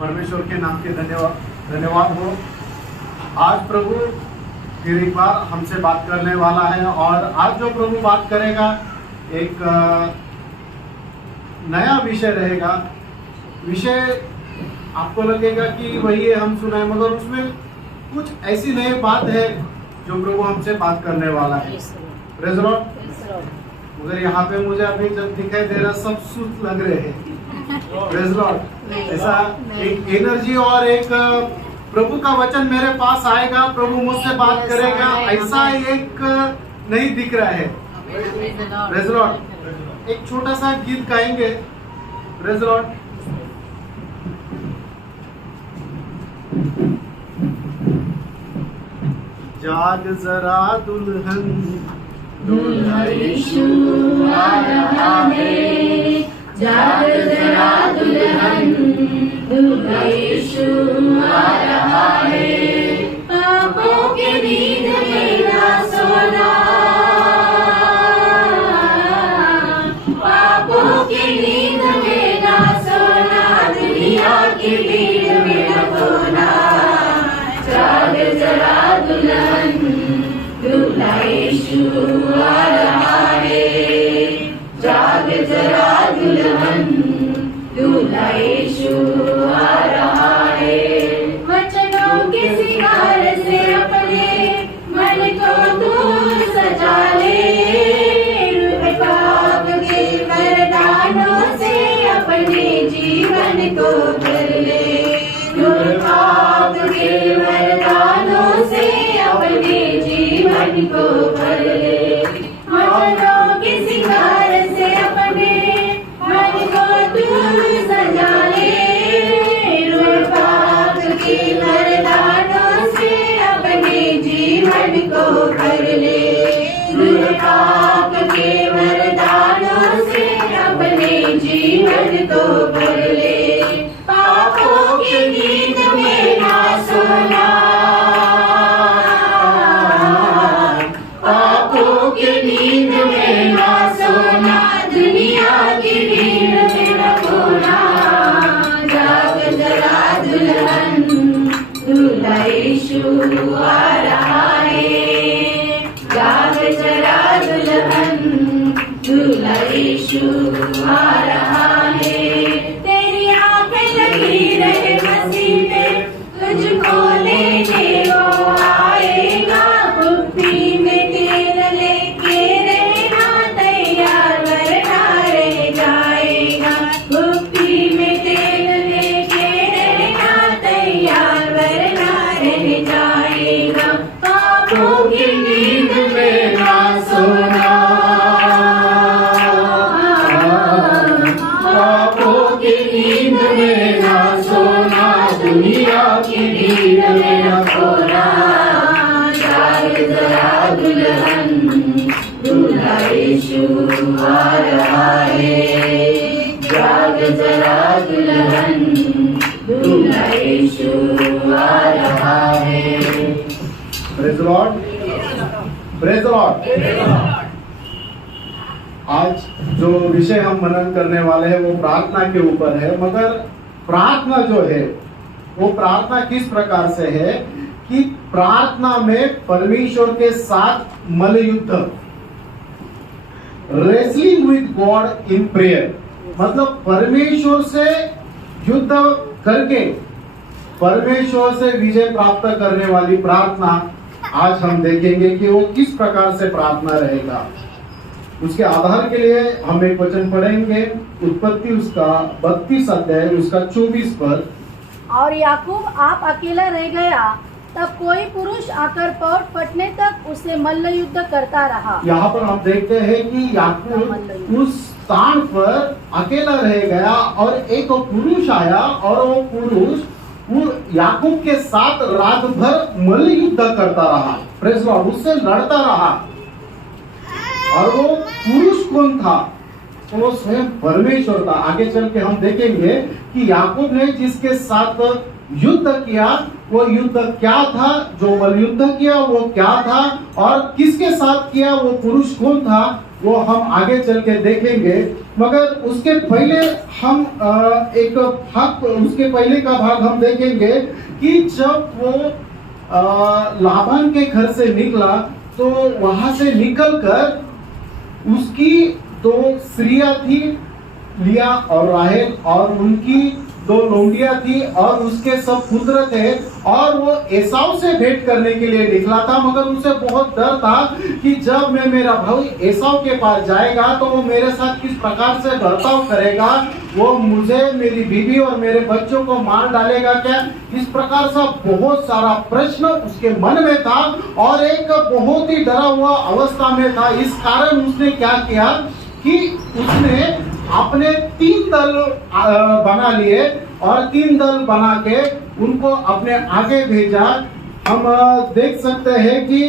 परमेश्वर के नाम के धन्यवाद हो। आज प्रभु फिर एक बार हमसे बात करने वाला है और आज जो प्रभु बात करेगा एक नया विषय रहेगा। विषय आपको लगेगा कि वही है हम सुनाए, मगर उसमें कुछ ऐसी नई बात है जो प्रभु हमसे बात करने वाला है। Praise Lord. मगर यहाँ पे मुझे अभी जब दिखाई दे रहा सब सुस्त लग रहे हैं। Praise Lord. ऐसा एक एनर्जी और एक प्रभु का वचन मेरे पास आएगा, प्रभु मुझसे बात करेगा, ऐसा एक नहीं दिख रहा है। Praise Lord. एक छोटा सा गीत गाएंगे। Praise Lord. जाग जरा दुल्हन, दूल्हा यीशु आ रहा है। जाग जरा दुल्हन, दूल्हा यीशु आ रहा है। पापों के नींद में ना सोना, पापों के नींद में ना सोना, दुनिया की भीड़ में न खोना। जाग जरा दुल्हन, दूल्हा यीशु आ रहा है। जाग जरा दुल्हन, दूल्हा यीशु आ रहा है। वचनों के सिंगार से अपने मन को तू सजा ले, रूह पाप के वरदानों से अपने जीवन को भर ले। रूह पाप के वरदानों से अपने जीवन को भर ले। वचनों के सिंगार से अपने मन को तू सजा ले, रूह पाप के वरदानों से अपने जीवन को भर ले। रूह पाप के वरदानों से अपने जीवन को भर ले। पापों की नींद में ना सोना, पापों की नींद में ना सोना, दुनिया की भीड़ में न खोना। जाग जरा दुल्हन, दूल्हा यीशु आ रहा है। जाग जरा दुल्हन, दूल्हा यीशु आ रहा है। तेरी आंखें लगी रहे मसीह पे, तुझको लेने वो आएगा। कुप्पी में तेल लेके रहना तैयार, वरना रह जाएगा। कुप्पी में तेल लेके रहना तैयार, वरना रह जाएगा। पापों की नींद में ना सोना, पापों की नींद में ना सोना, दुनिया की भीड़ में न खोना। जाग जरा दुल्हन, दूल्हा यीशु आ रहा है। जाग जरा दुल्हन, दूल्हा यीशु आ रहा है। Praise Lord. Praise Lord. आज जो विषय हम मनन करने वाले हैं वो प्रार्थना के ऊपर है। मगर प्रार्थना जो है वो प्रार्थना किस प्रकार से है कि प्रार्थना में परमेश्वर के साथ मल्लयुद्ध, wrestling with God in prayer, मतलब परमेश्वर से युद्ध करके परमेश्वर से विजय प्राप्त करने वाली प्रार्थना आज हम देखेंगे कि वो किस प्रकार से प्रार्थना रहेगा। उसके आधार के लिए हम एक वचन पढ़ेंगे, उत्पत्ति उसका 32 अध्याय उसका 24 पद। और याकूब आप अकेला रह गया, तब कोई पुरुष आकर पौट फटने तक उसे मल्ल युद्ध करता रहा। यहाँ पर हम देखते हैं कि याकूब उस स्थान पर अकेला रह गया और एक पुरुष आया और वो पुरुष वो याकूब के साथ रात भर मल्ल युद्ध करता रहा। Praise Lord. उससे लड़ता रहा। और वो पुरुष कौन था? तो वो स्वयं परमेश्वर था। आगे चल के हम देखेंगे कि याकूब ने जिसके साथ युद्ध किया वो युद्ध क्या था, जो बल युद्ध किया वो क्या था और किसके साथ किया, वो पुरुष कौन था, वो हम आगे चल के देखेंगे। मगर उसके पहले हम एक भाग, उसके पहले का भाग हम देखेंगे कि जब वो लाबान के घर से निकला तो वहां से निकलकर उसकी दो स्त्रियां थी, लिया और राहेल, और उनकी दो लोंडियां थी और उसके सब पुत्र थे, और वो एसाव से भेंट करने के लिए निकला था। मगर उसे बहुत डर था कि जब मैं मेरा भाई एसाव के पास जाएगा तो वो मेरे साथ किस प्रकार से बर्ताव करेगा, वो मुझे, मेरी बीवी और मेरे बच्चों को मार डालेगा क्या। इस प्रकार से बहुत सारा प्रश्न उसके मन में था और एक बहुत ही डरा हुआ अवस्था में था। इस कारण उसने क्या किया कि उसने अपने 3 दल बना लिए और 3 दल बना के उनको अपने आगे भेजा। हम देख सकते हैं कि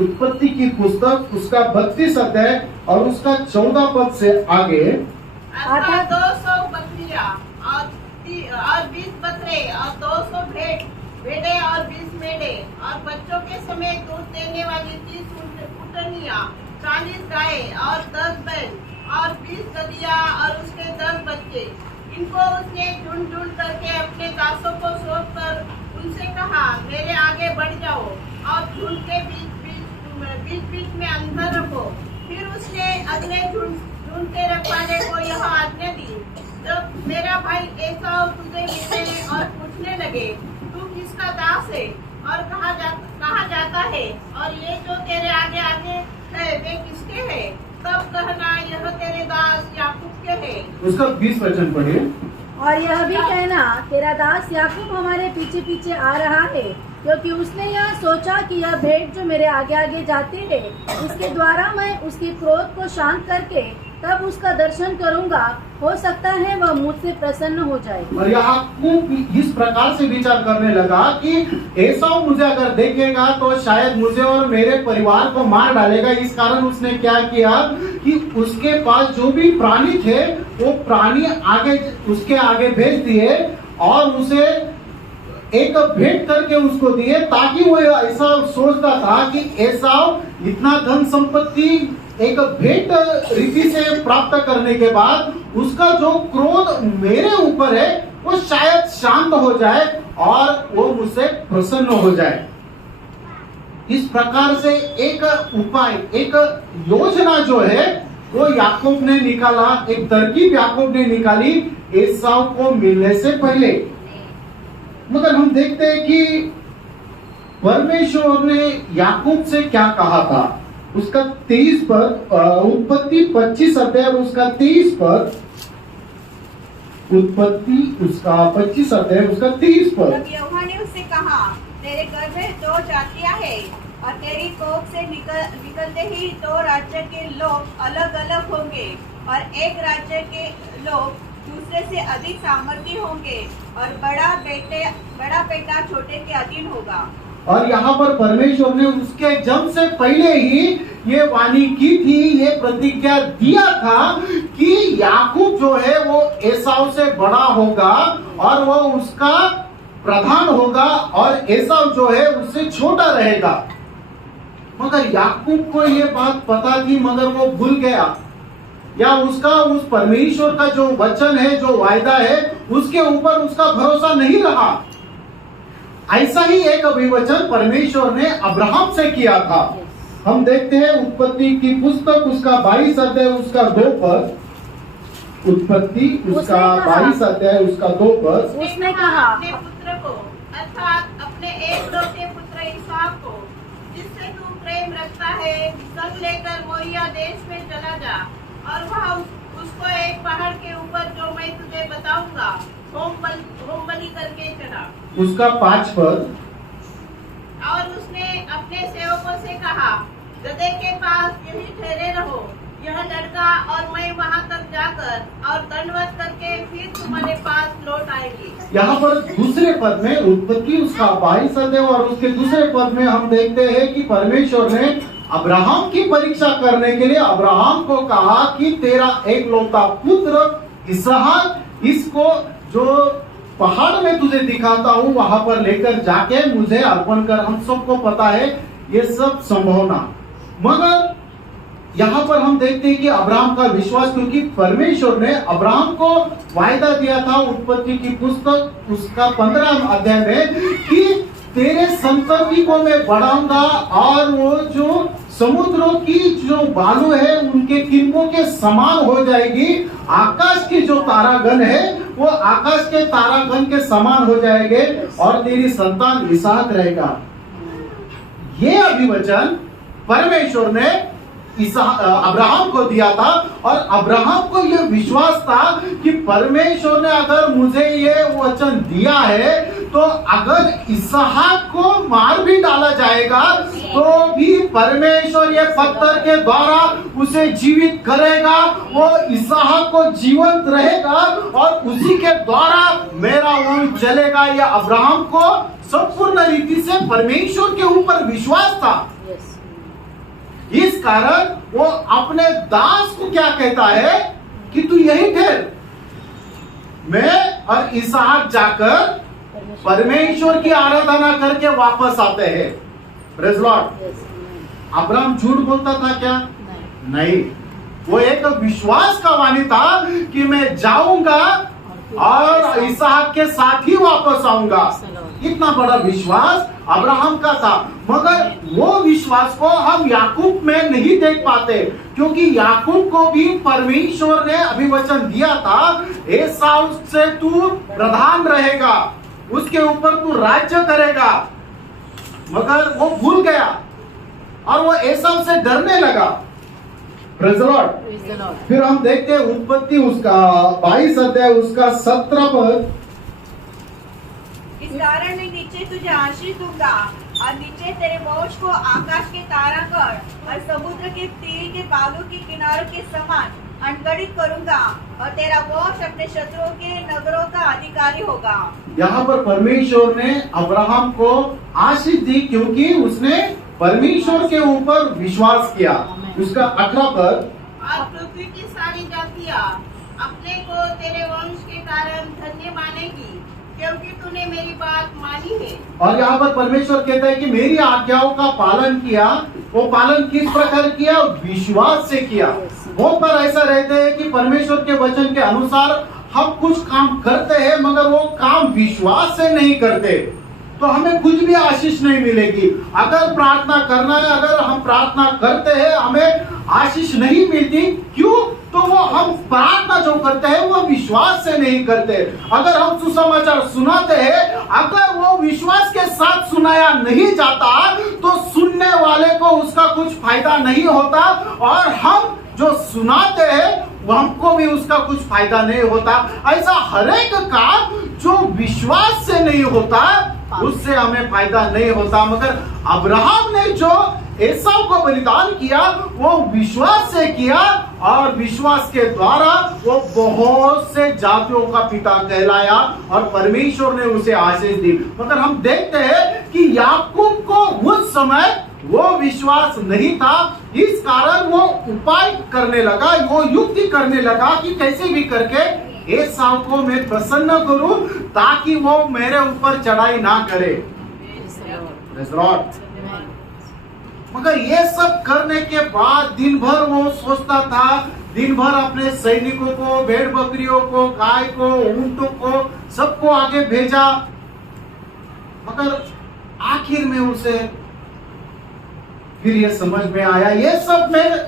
उत्पत्ति की पुस्तक उसका 32 अध्याय और उसका 14 पद से आगे, अर्थात 200 बकरियां और 20 बकरे और 200 भेड़े और 20 मेढ़े और बच्चों के समेत दूध देने वाली 30 ऊँटनियां, 40 गाय और 10 बैल और 20 गधिया और उसके 10 बच्चे। इनको उसने ढूंढ करके अपने दासों को सौंप कर उनसे कहा, मेरे आगे बढ़ जाओ और झुंड के बीच में अंदर रखो। फिर उसने अगले झुंड के रखवाले को यह आज्ञा दी, जब मेरा भाई एसाव तुझे मिलने और पूछने लगे, तू किसका दास है और कहाँ जाता है, और ये जो तेरे आगे आगे है वे किसके हैं, तब कहना यह तेरे दास याकूब के है। उसका 20 वचन पढ़िए। और यह भी कहना, तेरा दास याकूब हमारे पीछे पीछे आ रहा है, क्योंकि उसने यह सोचा कि यह भेंट जो मेरे आगे आगे जाती है, इसके द्वारा मैं उसके क्रोध को शांत करके तब उसका दर्शन करूंगा, हो सकता है वह मुझसे प्रसन्न हो जाए। और याकूब इस प्रकार से विचार करने लगा कि एसाव मुझे अगर देखेगा तो शायद मुझे और मेरे परिवार को मार डालेगा। इस कारण उसने क्या किया कि उसके पास जो भी प्राणी थे वो प्राणी आगे उसके आगे भेज दिए और उसे एक भेंट करके उसको दिए, ताकि वो ऐसा सोचता था कि एसाव इतना धन संपत्ति एक भेंट रीति से प्राप्त करने के बाद उसका जो क्रोध मेरे ऊपर है वो शायद शांत हो जाए और वो मुझसे प्रसन्न हो जाए। इस प्रकार से एक उपाय, एक योजना जो है वो याकूब ने निकाला, एक तरकीब याकूब ने निकाली एसाव को मिलने से पहले। मगर हम देखते हैं कि परमेश्वर ने याकूब से क्या कहा था। उसका 23 पद, उत्पत्ति 25 अध्याय उसका 23 पद, उत्पत्ति उसका 25 अध्याय उसका 23 पद। तब यहोवा ने उससे कहा, तेरे गर्भ में 2 जातियां हैं और तेरी कोख से निकलते ही 2 राज्य के लोग अलग अलग होंगे और एक राज्य के लोग दूसरे से अधिक सामर्थी होंगे और बड़ा बेटा छोटे के अधीन होगा। और यहाँ पर परमेश्वर ने उसके जन्म से पहले ही ये वाणी की थी, ये प्रतिज्ञा दिया था कि याकूब जो है वो एसाव से बड़ा होगा और वो उसका प्रधान होगा और एसाव जो है उससे छोटा रहेगा। मगर याकूब को ये बात पता थी मगर वो भूल गया, या उसका उस परमेश्वर का जो वचन है, जो वायदा है, उसके ऊपर उसका भरोसा नहीं रहा। ऐसा ही एक अभिवचन परमेश्वर ने अब्राहम से किया था। हम देखते हैं उत्पत्ति की पुस्तक उसका 22 अध्याय उसका 2 पद, उत्पत्ति उसका 22 अध्याय उसका 2 पद। उसने कहा, अपने पुत्र को अर्थात अपने एकलौते पुत्र ईसाक को, जिससे तू प्रेम रखता है, संग लेकर मोरिया देश में चला जा और वहाँ उसको एक पहाड़ के ऊपर जो मैं तुझे बताऊंगा होम बलि करके चढ़ा। उसका 5 पद। और उसने अपने सेवकों से कहा, गधे के पास यही ठहरे रहो, यह लड़का और मैं वहाँ तक जाकर और दंडवत करके फिर तुम्हारे पास लौट आएंगे। यहाँ पर दूसरे पद में उत्पत्ति उसका 22 अध्याय और उसके दूसरे पद में हम देखते हैं कि परमेश्वर ने अब्राहम की परीक्षा करने के लिए अब्राहम को कहा कि तेरा एकलौता पुत्र इसहाक, इसको जो पहाड़ में तुझे दिखाता हूँ वहां पर लेकर जाके मुझे अर्पण कर। हम सबको पता है ये सब संभव ना, मगर यहाँ पर हम देखते हैं कि अब्राहम का विश्वास, क्योंकि परमेश्वर ने अब्राहम को वायदा दिया था उत्पत्ति की पुस्तक उसका 15 अध्याय में कि तेरे संतति को मैं बढ़ाऊंगा और वो जो समुद्रों की जो बालू है उनके किरणों के समान हो जाएगी, आकाश के जो तारागण है वो आकाश के तारागण के समान हो जाएंगे और तेरी संतान इसहाक रहेगा। ये अभिवचन परमेश्वर ने अब्राहम को दिया था और अब्राहम को यह विश्वास था कि परमेश्वर ने अगर मुझे ये वचन दिया है तो अगर इसहाक को मार भी डाला जाएगा तो भी परमेश्वर ये पत्थर के द्वारा उसे जीवित करेगा, वो इसहाक को जीवंत रहेगा और उसी के द्वारा मेरा वंश चलेगा। यह अब्राहम को संपूर्ण रीति से परमेश्वर के ऊपर विश्वास था। इस कारण वो अपने दास को क्या कहता है कि तू यही ठहर, मैं और इसहाक जाकर परमेश्वर की आराधना करके वापस आते हैं। Praise Lord. अब्राहम झूठ बोलता था क्या? नहीं, वो एक विश्वास का वाणी था कि मैं जाऊंगा और इसहाक के साथ ही वापस आऊंगा। इतना बड़ा विश्वास अब्राहम का था, मगर वो विश्वास को हम याकूब में नहीं देख पाते, क्योंकि याकूब को भी परमेश्वर ने अभिवचन दिया था एसाव से तू प्रधान रहेगा, उसके ऊपर तू राज्य करेगा, मगर वो भूल गया और वो एसाव से डरने लगा। Praise the Lord. फिर हम देखते हैं उत्पत्ति उसका 22 अध्याय उसका 17 पद। इस कारण मैं नीचे तुझे आशीष दूंगा और नीचे तेरे वंश को आकाश के तारागण और समुद्र के तीर के बालू के किनारों के समान अनगणित करूंगा और तेरा वंश अपने शत्रुओं के नगरों का अधिकारी होगा। यहाँ पर परमेश्वर ने अब्राहम को आशीष दी क्योंकि उसने परमेश्वर के ऊपर विश्वास किया। उसका 18 पद। और पृथ्वी की सारी जातियां अपने को तेरे वंश के कारण धन्य मानेगी, क्योंकि तूने मेरी बात मानी है। और यहाँ पर परमेश्वर कहता है कि मेरी आज्ञाओं का पालन किया। वो पालन किस प्रकार किया? विश्वास से किया। बहुत बार ऐसा रहता है कि परमेश्वर के वचन के अनुसार हम कुछ काम करते हैं मगर वो काम विश्वास से नहीं करते, तो हमें कुछ भी आशीष नहीं मिलेगी। अगर प्रार्थना करना है, अगर हम प्रार्थना करते हैं हमें आशीष नहीं मिलती, क्यों? तो वो हम प्रार्थना जो करते हैं वो विश्वास से नहीं करते। अगर हम सुसमाचार सुनाते हैं, अगर वो विश्वास के साथ सुनाया नहीं जाता तो सुनने वाले को उसका कुछ फायदा नहीं होता और हम जो सुनाते हैं हमको भी उसका कुछ फायदा नहीं होता। ऐसा हर एक काम जो विश्वास से नहीं होता उससे हमें फायदा नहीं होता। मगर अब्राहम ने जो एसाव को बलिदान किया वो विश्वास से किया और विश्वास के द्वारा वो बहुत से जातियों का पिता कहलाया और परमेश्वर ने उसे आशीष दी। मगर हम देखते हैं कि याकूब को उस समय वो विश्वास नहीं था, इस कारण वो उपाय करने लगा, वो युक्ति करने लगा कि कैसे भी करके एसाव को मैं प्रसन्न करूं ताकि वो मेरे ऊपर चढ़ाई ना करे। मगर ये सब करने के बाद दिन भर वो सोचता था, दिन भर अपने सैनिकों को, भेड़ बकरियों को, गाय को, ऊंटों को सबको आगे भेजा, मगर आखिर में उसे फिर ये समझ में आया ये सब मैं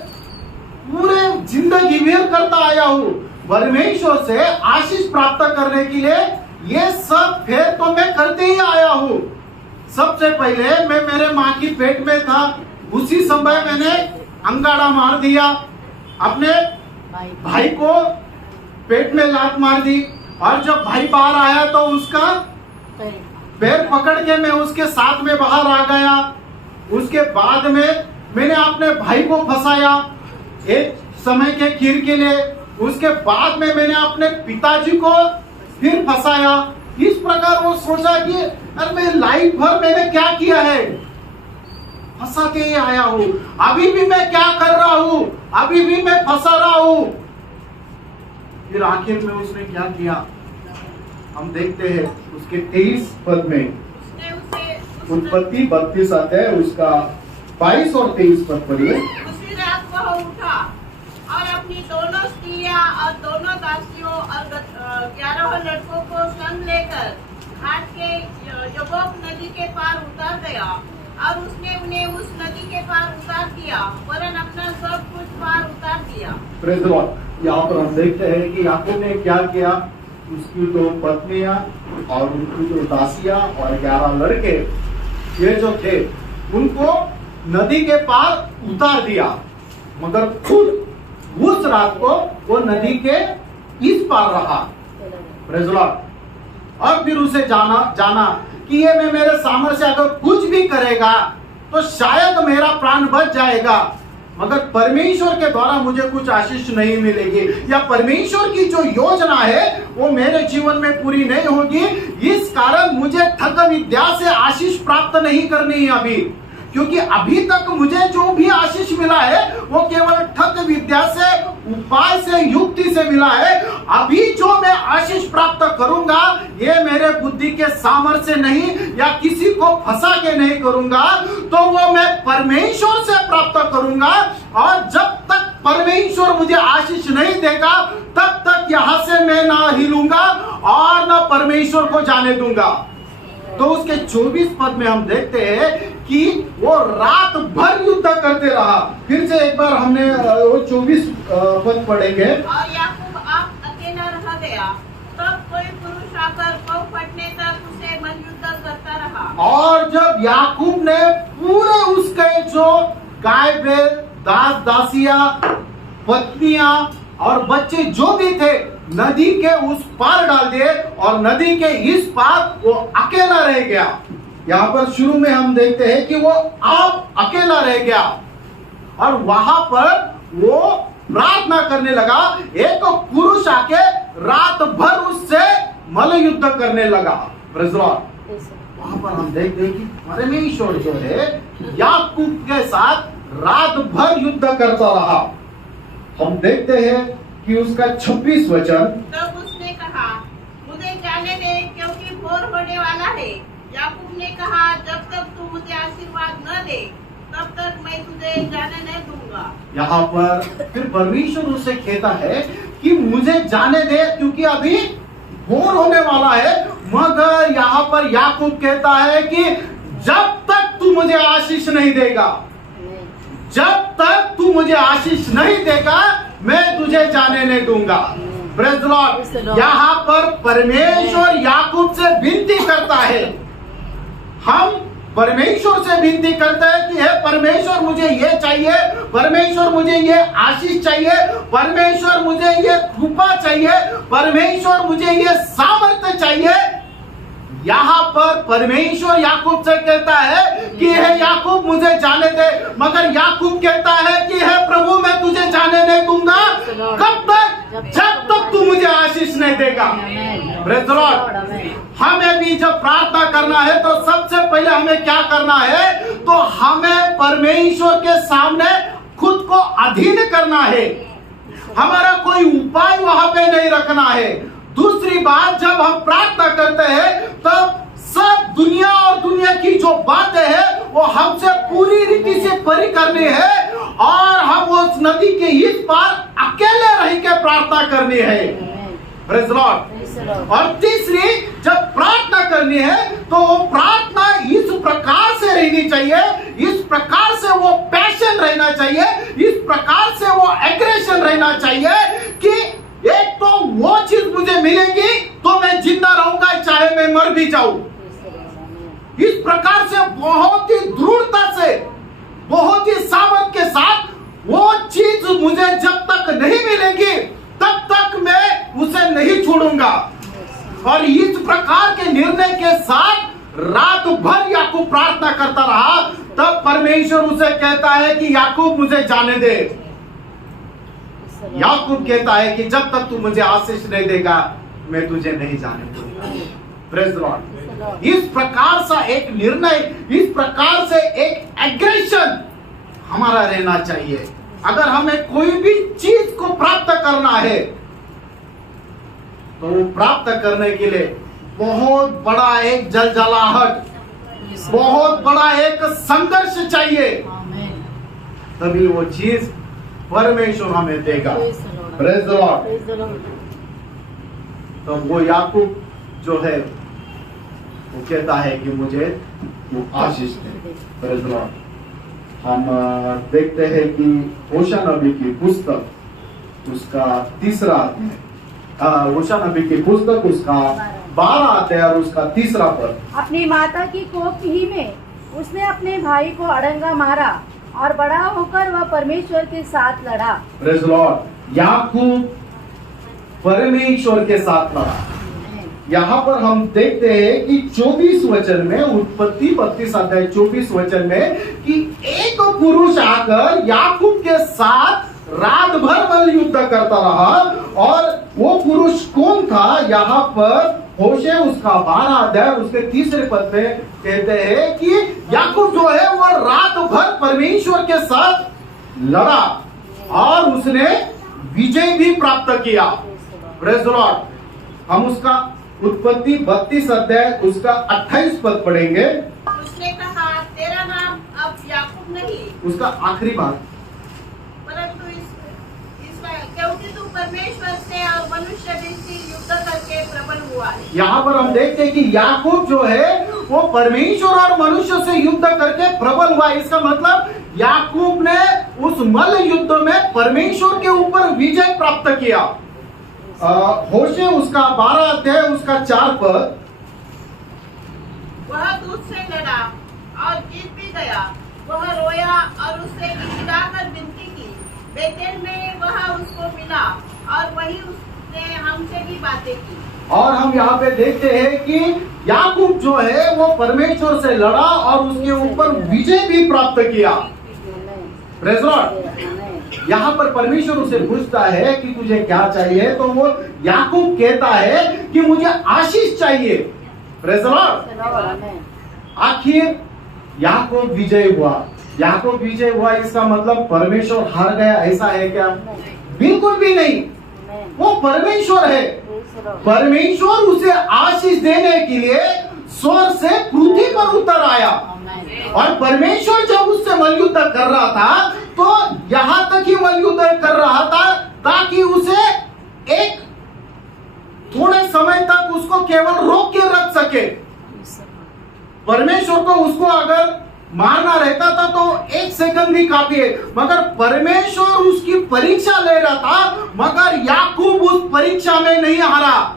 पूरे जिंदगी भर करता आया हूँ परमेश्वर से आशीष प्राप्त करने के लिए, ये सब फिर तो मैं करते ही आया हूँ। सबसे पहले मैं मेरे माँ की पेट में था, उसी समय मैंने अंगाड़ा मार दिया, अपने भाई को पेट में लात मार दी और जब भाई बाहर आया तो उसका पैर पकड़ के मैं उसके साथ में बाहर आ गया। उसके बाद में मैंने अपने भाई को फंसाया एक समय के खीर के लिए, उसके बाद में मैंने अपने पिताजी को फिर फंसाया। इस प्रकार वो सोचा कि अरे मैं लाइफ भर मैंने क्या किया है, फंसा के ही आया हूँ, अभी भी मैं क्या कर रहा हूँ, अभी भी मैं फंसा रहा हूँ। फिर आखिर में उसने क्या किया हम देखते हैं उसके 23 पद में, उत्पत्ति 32 आता है उसका 22 और 23 पद पढ़िए। उसी रात वह उठा पत्नियां और दोनों दासियों और 11 लड़कों को संग लेकर घाट के यब्बोक नदी के पार उतार गया और उसने उन्हें उस नदी के पार उतार दिया, वरन अपना सब कुछ पार उतार दिया। Praise the Lord. यहाँ पर हम देखते हैं कि याकूब ने क्या किया, उसकी 2 पत्नियां और उनकी 2 दासियां और 11 लड़के ये जो थे उनको नदी के पार उतार दिया, मगर खुद उस रात को वो नदी के इस पार रहा। Praise the Lord. और फिर उसे जाना कि ये मैं मेरे सामर्थ्य से अगर कुछ भी करेगा तो शायद मेरा प्राण बच जाएगा, मगर परमेश्वर के द्वारा मुझे कुछ आशीष नहीं मिलेगी, या परमेश्वर की जो योजना है वो मेरे जीवन में पूरी नहीं होगी। इस कारण मुझे ठग विद्या से आशीष प्राप्त नहीं करनी है अभी, क्योंकि अभी तक मुझे जो भी आशीष मिला है वो केवल ठग विद्या से, उपाय से, युक्ति से मिला है। अभी जो मैं आशीष प्राप्त करूंगा ये मेरे बुद्धि के सामर्थ्य से नहीं या किसी को फंसा के नहीं करूंगा, तो वो मैं परमेश्वर से प्राप्त करूंगा। और जब तक परमेश्वर मुझे आशीष नहीं देगा तब तक यहां से मैं ना हिलूंगा और ना परमेश्वर को जाने दूंगा। तो उसके 24 पद में हम देखते हैं कि वो रात भर युद्ध करते रहा। फिर से एक बार हमने वो 24 पद पढ़ेंगे। और याकूब आप अकेला रह गया, तब कोई पुरुष आकर पौ फटने तक उसे युद्ध करता रहा। और जब याकूब ने पूरे उसके जो गाय बैल, दास दासियां, पत्नियां और बच्चे जो भी थे नदी के उस पार डाल दिए और नदी के इस पार वो अकेला रह गया। यहाँ पर शुरू में हम देखते हैं कि वो आप अकेला रह गया और वहां पर वो प्रार्थना करने लगा। एक पुरुष आके रात भर उससे मल्ल युद्ध करने लगा। वहां पर हम देखते हैं कि परमेश्वर जो है याकूब के साथ रात भर युद्ध करता रहा। हम देखते हैं कि उसका 26 वचन। तब उसने कहा, मुझे जाने दे, क्योंकि भोर होने वाला है। याकूब ने कहा, जब तक तू मुझे आशीर्वाद न दे तब तक मैं तुझे जाने नहीं दूंगा। यहाँ पर फिर परमेश्वर उससे कहता है कि मुझे जाने दे, क्योंकि अभी भोर होने वाला है। मगर यहाँ पर याकूब कहता है कि जब तक तू मुझे आशीष नहीं देगा, जब तक तू मुझे आशीष नहीं देगा मैं तुझे जाने नहीं दूंगा। Praise the Lord. यहाँ पर परमेश्वर याकूब से विनती करता है। हम परमेश्वर से विनती करते हैं कि हे परमेश्वर मुझे ये चाहिए, परमेश्वर मुझे ये आशीष चाहिए, परमेश्वर मुझे ये कृपा चाहिए, परमेश्वर मुझे ये सामर्थ्य चाहिए। यहाँ पर परमेश्वर याकूब से कहता है कि हे याकूब मुझे जाने दे, मगर याकूब कहता है कि हे प्रभु मैं तुझे जाने नहीं दूंगा। कब तक? जब तक तू मुझे आशीष नहीं देगा। Praise the Lord. हमें भी जब प्रार्थना करना है तो सबसे पहले हमें क्या करना है, तो हमें परमेश्वर के सामने खुद को अधीन करना है। हमारा कोई उपाय वहां पे नहीं रखना है। दूसरी बात, जब हम प्रार्थना करते हैं तब सब दुनिया और दुनिया की जो बातें हैं वो हमसे पूरी रीति से परे करनी है और हम उस नदी के इस पार अकेले रह के प्रार्थना करनी है। Praise the Lord. और तीसरी, जब प्रार्थना करनी है तो वो प्रार्थना इस प्रकार से रहनी चाहिए, इस प्रकार से वो पैशन रहना चाहिए, इस प्रकार से वो एग्रेशन रहना चाहिए कि एक तो वो चीज मुझे मिलेगी तो मैं जिंदा रहूंगा चाहे मैं मर भी जाऊं। इस प्रकार से बहुत ही दृढ़ता से, बहुत ही सामर्थ्य के साथ वो चीज मुझे जब तक नहीं मिलेगी तब तक मैं उसे नहीं छोड़ूंगा। और इस प्रकार के निर्णय के साथ रात भर याकूब प्रार्थना करता रहा। तब परमेश्वर उसे कहता है कि याकूब मुझे जाने दे। याकूब कहता है कि जब तक तू मुझे आशीष नहीं देगा मैं तुझे नहीं जाने दूंगा। Praise the Lord. इस प्रकार से एक निर्णय, इस प्रकार से एक एग्रेशन हमारा रहना चाहिए। अगर हमें कोई भी चीज को प्राप्त करना है तो वो प्राप्त करने के लिए बहुत बड़ा एक जलजलाहट, बहुत बड़ा एक संघर्ष चाहिए, तभी वो चीज परमेश्वर हमें देगा। Praise the Lord. Praise the Lord. तो वो याकूब जो है वो कहता है कि मुझे वो आशीष दे। Praise the Lord. हम देखते हैं कि होशा नबी की पुस्तक उसका 3रा अध्याय, होशा नबी की पुस्तक उसका 12 अध्याय और उसका 3रा पद। अपनी माता की कोख ही में उसने अपने भाई को अड़ंगा मारा और बड़ा होकर वह परमेश्वर के साथ लड़ा। Praise the Lord. याकूब परमेश्वर के साथ लड़ा। यहाँ पर हम देखते हैं कि 24 वचन में, उत्पत्ति 32 अध्याय 24 वचन में, कि एक पुरुष आकर याकूब के साथ रात भर बल युद्ध करता रहा। और वो पुरुष कौन था? यहाँ पर होशे उसका 12 अध्याय उसके 3रे पद में कहते हैं कि याकूब जो है वो रात भर परमेश्वर के साथ लड़ा और उसने विजय भी प्राप्त किया। Praise the Lord. हम उसका उत्पत्ति 32 अध्याय उसका 28 पद पढ़ेंगे। उसने कहा, तेरा नाम अब याकूब नहीं, उसका आखिरी बात, परंतु क्योंकि तू परमेश्वर से और मनुष्य भी से युद्ध करके प्रबल हुआ है। यहाँ पर हम देखते हैं कि याकूब जो है वो परमेश्वर और मनुष्य से युद्ध करके प्रबल हुआ। इसका मतलब याकूब ने उस मल्ल युद्ध में परमेश्वर के ऊपर विजय प्राप्त किया। होशे उसका 12 अध्याय उसका 4 पद। वह दूध से लड़ा और जीत भी गया। वह रोया और उससे गिड़गिड़ाकर विनती की। बेतेल में वह उसको मिला और वही उसने हमसे भी बातें की। और हम यहाँ पे देखते हैं कि याकूब जो है वो परमेश्वर से लड़ा और उसके ऊपर विजय भी प्राप्त किया। Praise the Lord. यहाँ पर परमेश्वर उसे पूछता है कि तुझे क्या चाहिए, तो वो याकूब कहता है कि मुझे आशीष चाहिए। Praise the Lord. आखिर याकूब विजय हुआ। याकूब विजय हुआ इसका मतलब परमेश्वर हार गया ऐसा है क्या? बिल्कुल भी नहीं। वो परमेश्वर है। परमेश्वर उसे आशीष देने के लिए स्वर्ग से पृथ्वी पर उतर आया और परमेश्वर जब उससे मल्लयुद्ध कर रहा था तो यहाँ तक ही मल्लयुद्ध कर रहा था ताकि उसे एक थोड़े समय तक उसको केवल रोक के रख सके। परमेश्वर को उसको अगर मारना रहता था तो 1 सेकंड भी काफी है, मगर परमेश्वर उसकी परीक्षा ले रहा था, मगर याकूब उस परीक्षा में नहीं हारा।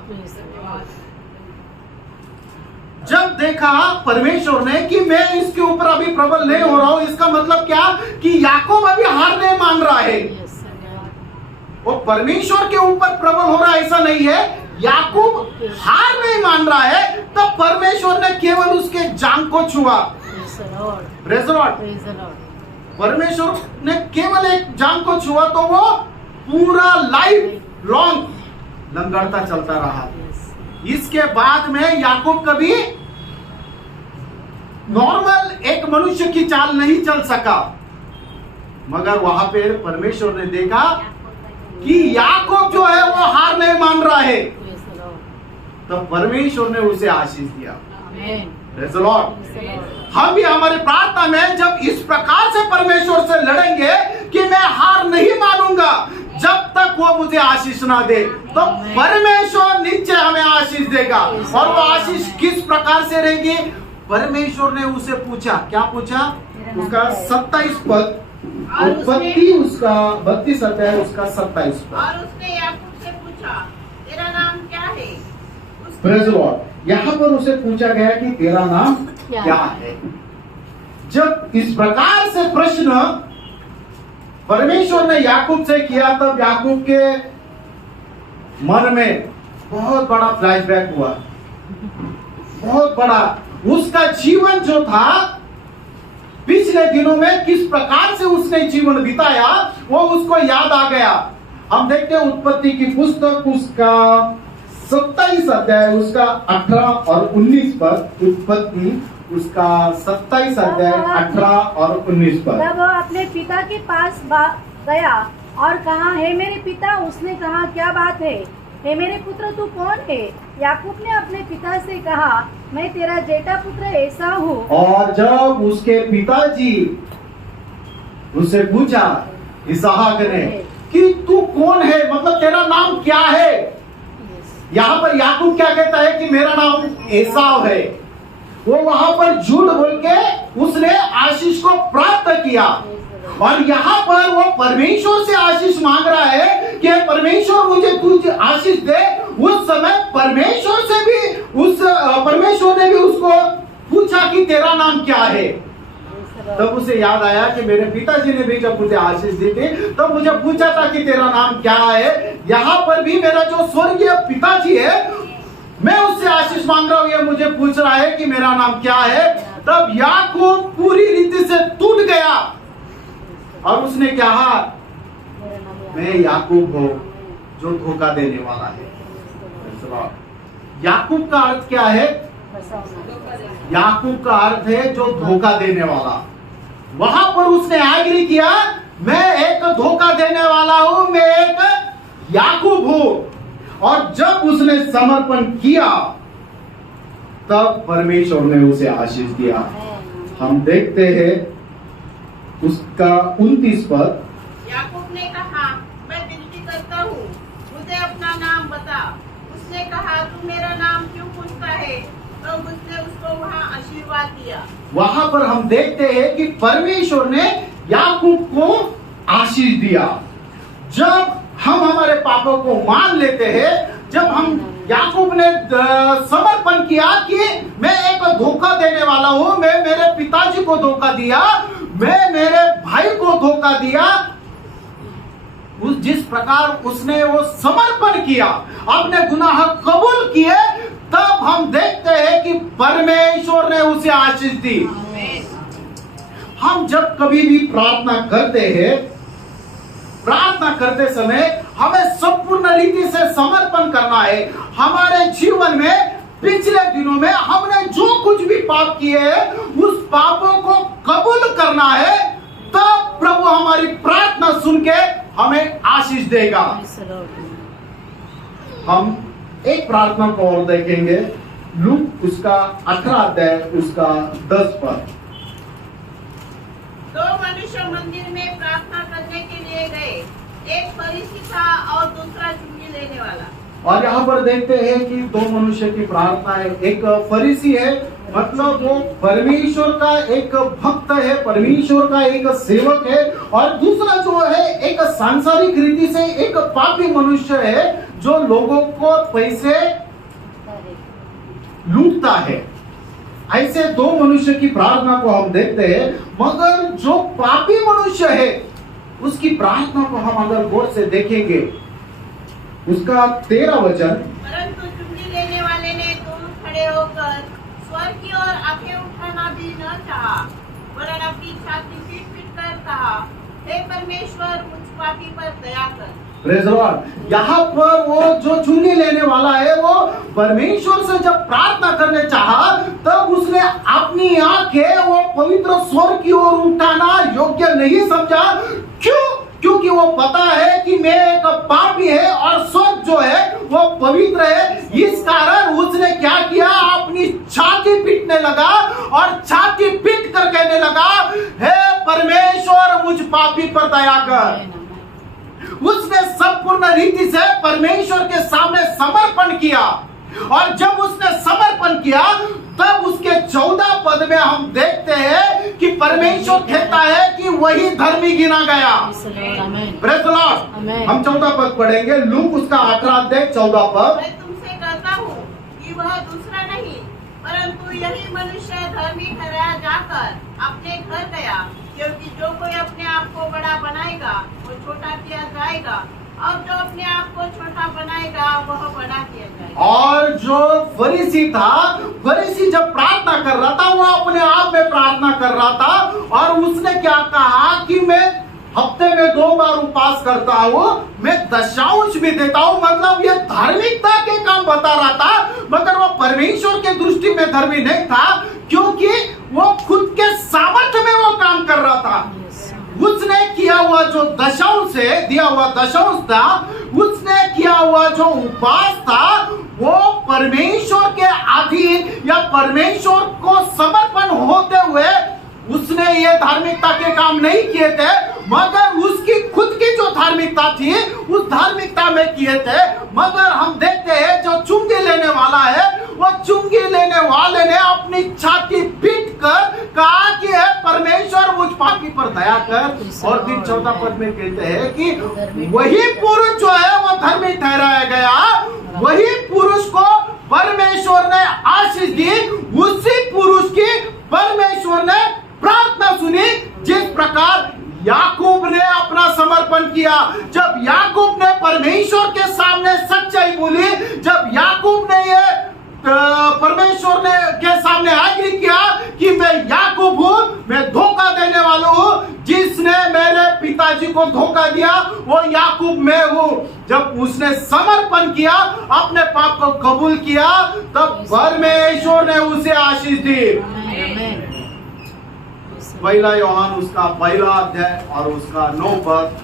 जब देखा परमेश्वर ने कि मैं इसके ऊपर अभी प्रबल नहीं हो रहा हूं, इसका मतलब क्या कि याकूब अभी हार नहीं मान रहा है। वो परमेश्वर के ऊपर प्रबल हो रहा है ऐसा नहीं है, याकूब हार नहीं मान रहा है, तब परमेश्वर ने केवल उसके जांघ को छुआ। Praise the Lord. परमेश्वर ने केवल एक जांघ को छुआ तो वो पूरा लाइफ लॉन्ग लंगड़ता चलता रहा। इसके बाद में याकूब कभी नॉर्मल एक मनुष्य की चाल नहीं चल सका, मगर वहां पे परमेश्वर ने देखा कि याकूब जो है वो हार नहीं मान रहा है, तो परमेश्वर ने उसे आशीष दिया। Praise the Lord. हम भी हमारी प्रार्थना में जब इस प्रकार से परमेश्वर से लड़ेंगे कि मैं हार नहीं मानूंगा जब तक वो मुझे आशीष ना दे, तो परमेश्वर नीचे हमें आशीष देगा। और वो आशीष किस प्रकार से रहेगी? परमेश्वर ने उसे पूछा, क्या पूछा? उसका 27 पद, उत्पत्ति उसका 32 अध्याय उसका 27 पद। और उसने याकूब से पूछा, तेरा नाम क्या है? Praise the Lord. यहाँ पर उसे पूछा गया कि तेरा नाम क्या है। जब इस प्रकार से प्रश्न परमेश्वर ने याकूब से किया तब याकूब के मन में बहुत बड़ा फ्लैशबैक हुआ। बहुत बड़ा उसका जीवन जो था, पिछले दिनों में किस प्रकार से उसने जीवन बिताया वो उसको याद आ गया। हम देखते हैं उत्पत्ति की पुस्तक उसका 27 अध्याय उसका 18 और 19 पद। उत्पत्ति उसका 27 अध्याय 18 और 19 पद। तब वह अपने पिता के पास गया और कहा, हे मेरे पिता। उसने कहा, क्या बात है? हे मेरे पुत्र, तू कौन है? याकूब ने अपने पिता से कहा, मैं तेरा जेठा पुत्र ऐसा हूँ। और जब उसके पिताजी उससे पूछा इसहाक ने कि तू कौन है, मतलब तेरा नाम क्या है। यहाँ पर याकूब क्या कहता है कि मेरा नाम एसाव है। वो वहां पर झूठ बोल के उसने आशीष को प्राप्त किया, और यहाँ पर वो परमेश्वर से आशीष मांग रहा है कि परमेश्वर मुझे कुछ आशीष दे। उस समय परमेश्वर ने भी उसको पूछा कि तेरा नाम क्या है। तब उसे याद आया कि मेरे पिताजी ने भी जब मुझे आशीष दी थी तब मुझे पूछा था कि तेरा नाम क्या है। यहाँ पर भी मेरा जो स्वर्गीय पिताजी है, मैं उससे आशीष मांग रहा हूँ, ये मुझे पूछ रहा है कि मेरा नाम क्या है। तब याकूब पूरी रीति से टूट गया और उसने कहा, मैं याकूब हूँ जो धोखा देने वाला है। याकूब का अर्थ क्या है? याकूब का अर्थ है जो धोखा देने वाला। वहां पर उसने एग्री किया, मैं एक धोखा देने वाला हूं, मैं एक याकूब हूं। और जब उसने समर्पण किया तब परमेश्वर ने उसे आशीष दिया। हम देखते हैं उसका 29 पद। याकूब ने कहा, मैं विनती करता हूँ, मुझे अपना नाम बता। उसने कहा, तू मेरा नाम क्यों पूछता है? तो उसने उसको वहाँ आशीर्वाद दिया। वहां पर हम देखते हैं कि परमेश्वर ने याकूब को आशीष दिया। जब हम हमारे पापों को मान लेते हैं, जब हम याकूब ने समर्पण किया कि मैं एक धोखा देने वाला हूं, मैं मेरे पिताजी को धोखा दिया, मैं मेरे भाई को धोखा दिया, जिस प्रकार उसने वो समर्पण किया, अपने गुनाह कबूल किए, तब हम देखते हैं कि परमेश्वर ने उसे आशीष दी। हम जब कभी भी प्रार्थना करते हैं, प्रार्थना करते समय हमें संपूर्ण रीति से समर्पण करना है। हमारे जीवन में पिछले दिनों में हमने जो कुछ भी पाप किए हैं, उस पापों को कबूल करना है, तब प्रभु हमारी प्रार्थना सुन के हमें आशीष देगा। हम एक प्रार्थना को और देखेंगे, लूक उसका 18 अध्याय उसका 10 पद। दो मनुष्य मंदिर में प्रार्थना करने के लिए गए, एक फरीसी था और दूसरा चुंगी लेने वाला। और यहाँ पर देखते हैं कि दो मनुष्य की प्रार्थना है। एक फरीसी है, मतलब वो परमेश्वर का एक भक्त है, परमेश्वर का एक सेवक है, और दूसरा जो है एक सांसारिक रीति से एक पापी मनुष्य है जो लोगों को पैसे लूटता है। ऐसे दो मनुष्य की प्रार्थना को हम देखते हैं। मगर जो पापी मनुष्य है उसकी प्रार्थना को हम अगर गौर से देखेंगे, उसका 13 वचन। परंतु चुंगी लेने वाले ने दूर खड़े होकर स्वर की ओर आंखें उठाना भी न चाहा, वरन अपनी छाती पीट-पीट कर कहा, हे परमेश्वर, मुझ पापी पर दया कर। Praise the Lord. यहाँ पर वो जो चुंगी लेने वाला है, वो परमेश्वर से जब प्रार्थना करने चाहा, तब उसने अपनी आंखें वो पवित्र स्वर की ओर उठाना योग्य नहीं समझा। क्यों? क्योंकि वो पता है कि मैं एक पापी है और स्वर्ग जो है वो पवित्र है। इस कारण उसने क्या किया, अपनी छाती पीटने लगा और छाती पीट कर कहने लगा, हे परमेश्वर, मुझ पापी पर दया कर। उसने संपूर्ण रीति से परमेश्वर के सामने समर्पण किया, और जब उसने समर्पण किया तब उसके 14 पद में हम देखते हैं कि परमेश्वर कहता है कि वही धर्मी गिना गया। Praise the Lord. हम 14 पद पढ़ेंगे, लूक उसका 18 अध्याय 14 पद। मैं तुमसे कहता हूँ कि वह दूसरा नहीं, परंतु यही मनुष्य धर्मी ठहराया जाकर अपने घर गया, क्योंकि जो कोई अपने आप को बड़ा बनाएगा वो छोटा किया जाएगा, और जो अपने आप को छोटा बनाएगा वह बड़ा किया जाएगा। और जो फरीसी था, फरीसी जब प्रार्थना कर रहा था, वो अपने आप में प्रार्थना कर रहा था, और उसने क्या कहा कि मैं हफ्ते में 2 बार उपवास करता हूँ, मैं दशांश भी देता हूँ। मतलब ये धार्मिकता के काम बता रहा था, मगर वो परमेश्वर के दृष्टि में धर्मी नहीं था, क्योंकि वो खुद के सामर्थ्य में वो काम कर रहा था। उसने किया हुआ जो दशांश से दिया हुआ दशांश था, उसने किया हुआ जो उपवास था, वो परमेश्वर के अधीन या परमेश्वर को समर्पण होते हुए उसने ये धार्मिकता के काम नहीं किए थे। मगर उसकी खुद की जो धार्मिकता थी उस धार्मिकता में किए थे। मगर हम देखते हैं जो चुंगी लेने वाला है, वो चुंगी लेने वाले ने अपनी छाती पीट कर कहा कि है परमेश्वर मुझ पापी पर दया कर। और फिर 14 पद में कहते हैं कि वही पुरुष जो है वो धर्मी ठहराया गया, वही पुरुष को परमेश्वर ने आशीष दी, उसी पुरुष की परमेश्वर ने प्रार्थना सुनी। जिस प्रकार याकूब ने अपना समर्पण किया, जब याकूब ने परमेश्वर के सामने सच्चाई बोली, जब याकूब ने ये परमेश्वर ने के सामने आगे किया कि मैं याकूब हूं, मैं धोखा देने वाला हूं, जिसने मेरे पिताजी को धोखा दिया वो याकूब मैं हूं। जब उसने समर्पण किया, अपने पाप को कबूल किया, तब परमेश्वर ने उसे आशीष दी। पहला यूहन्ना उसका पहला अध्याय और उसका 9 पद।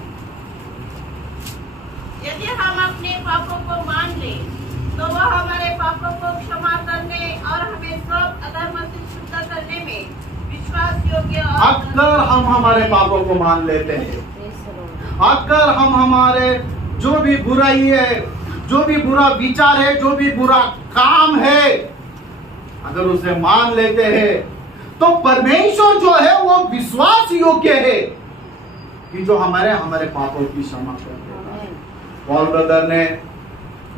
यदि हम अपने पापों को मान लें तो वह हमारे पापों को क्षमा करने और हमें सब अधर्म से शुद्ध करने में विश्वास योग्य अगर हम हमारे पापों को मान लेते हैं, अगर हम हमारे जो भी बुराई है, जो भी बुरा विचार है, जो भी बुरा काम है, अगर उसे मान लेते हैं तो परमेश्वर जो है वो विश्वास योग्य है कि जो हमारे पापों की क्षमा कर देगा। पॉल ब्रदर ने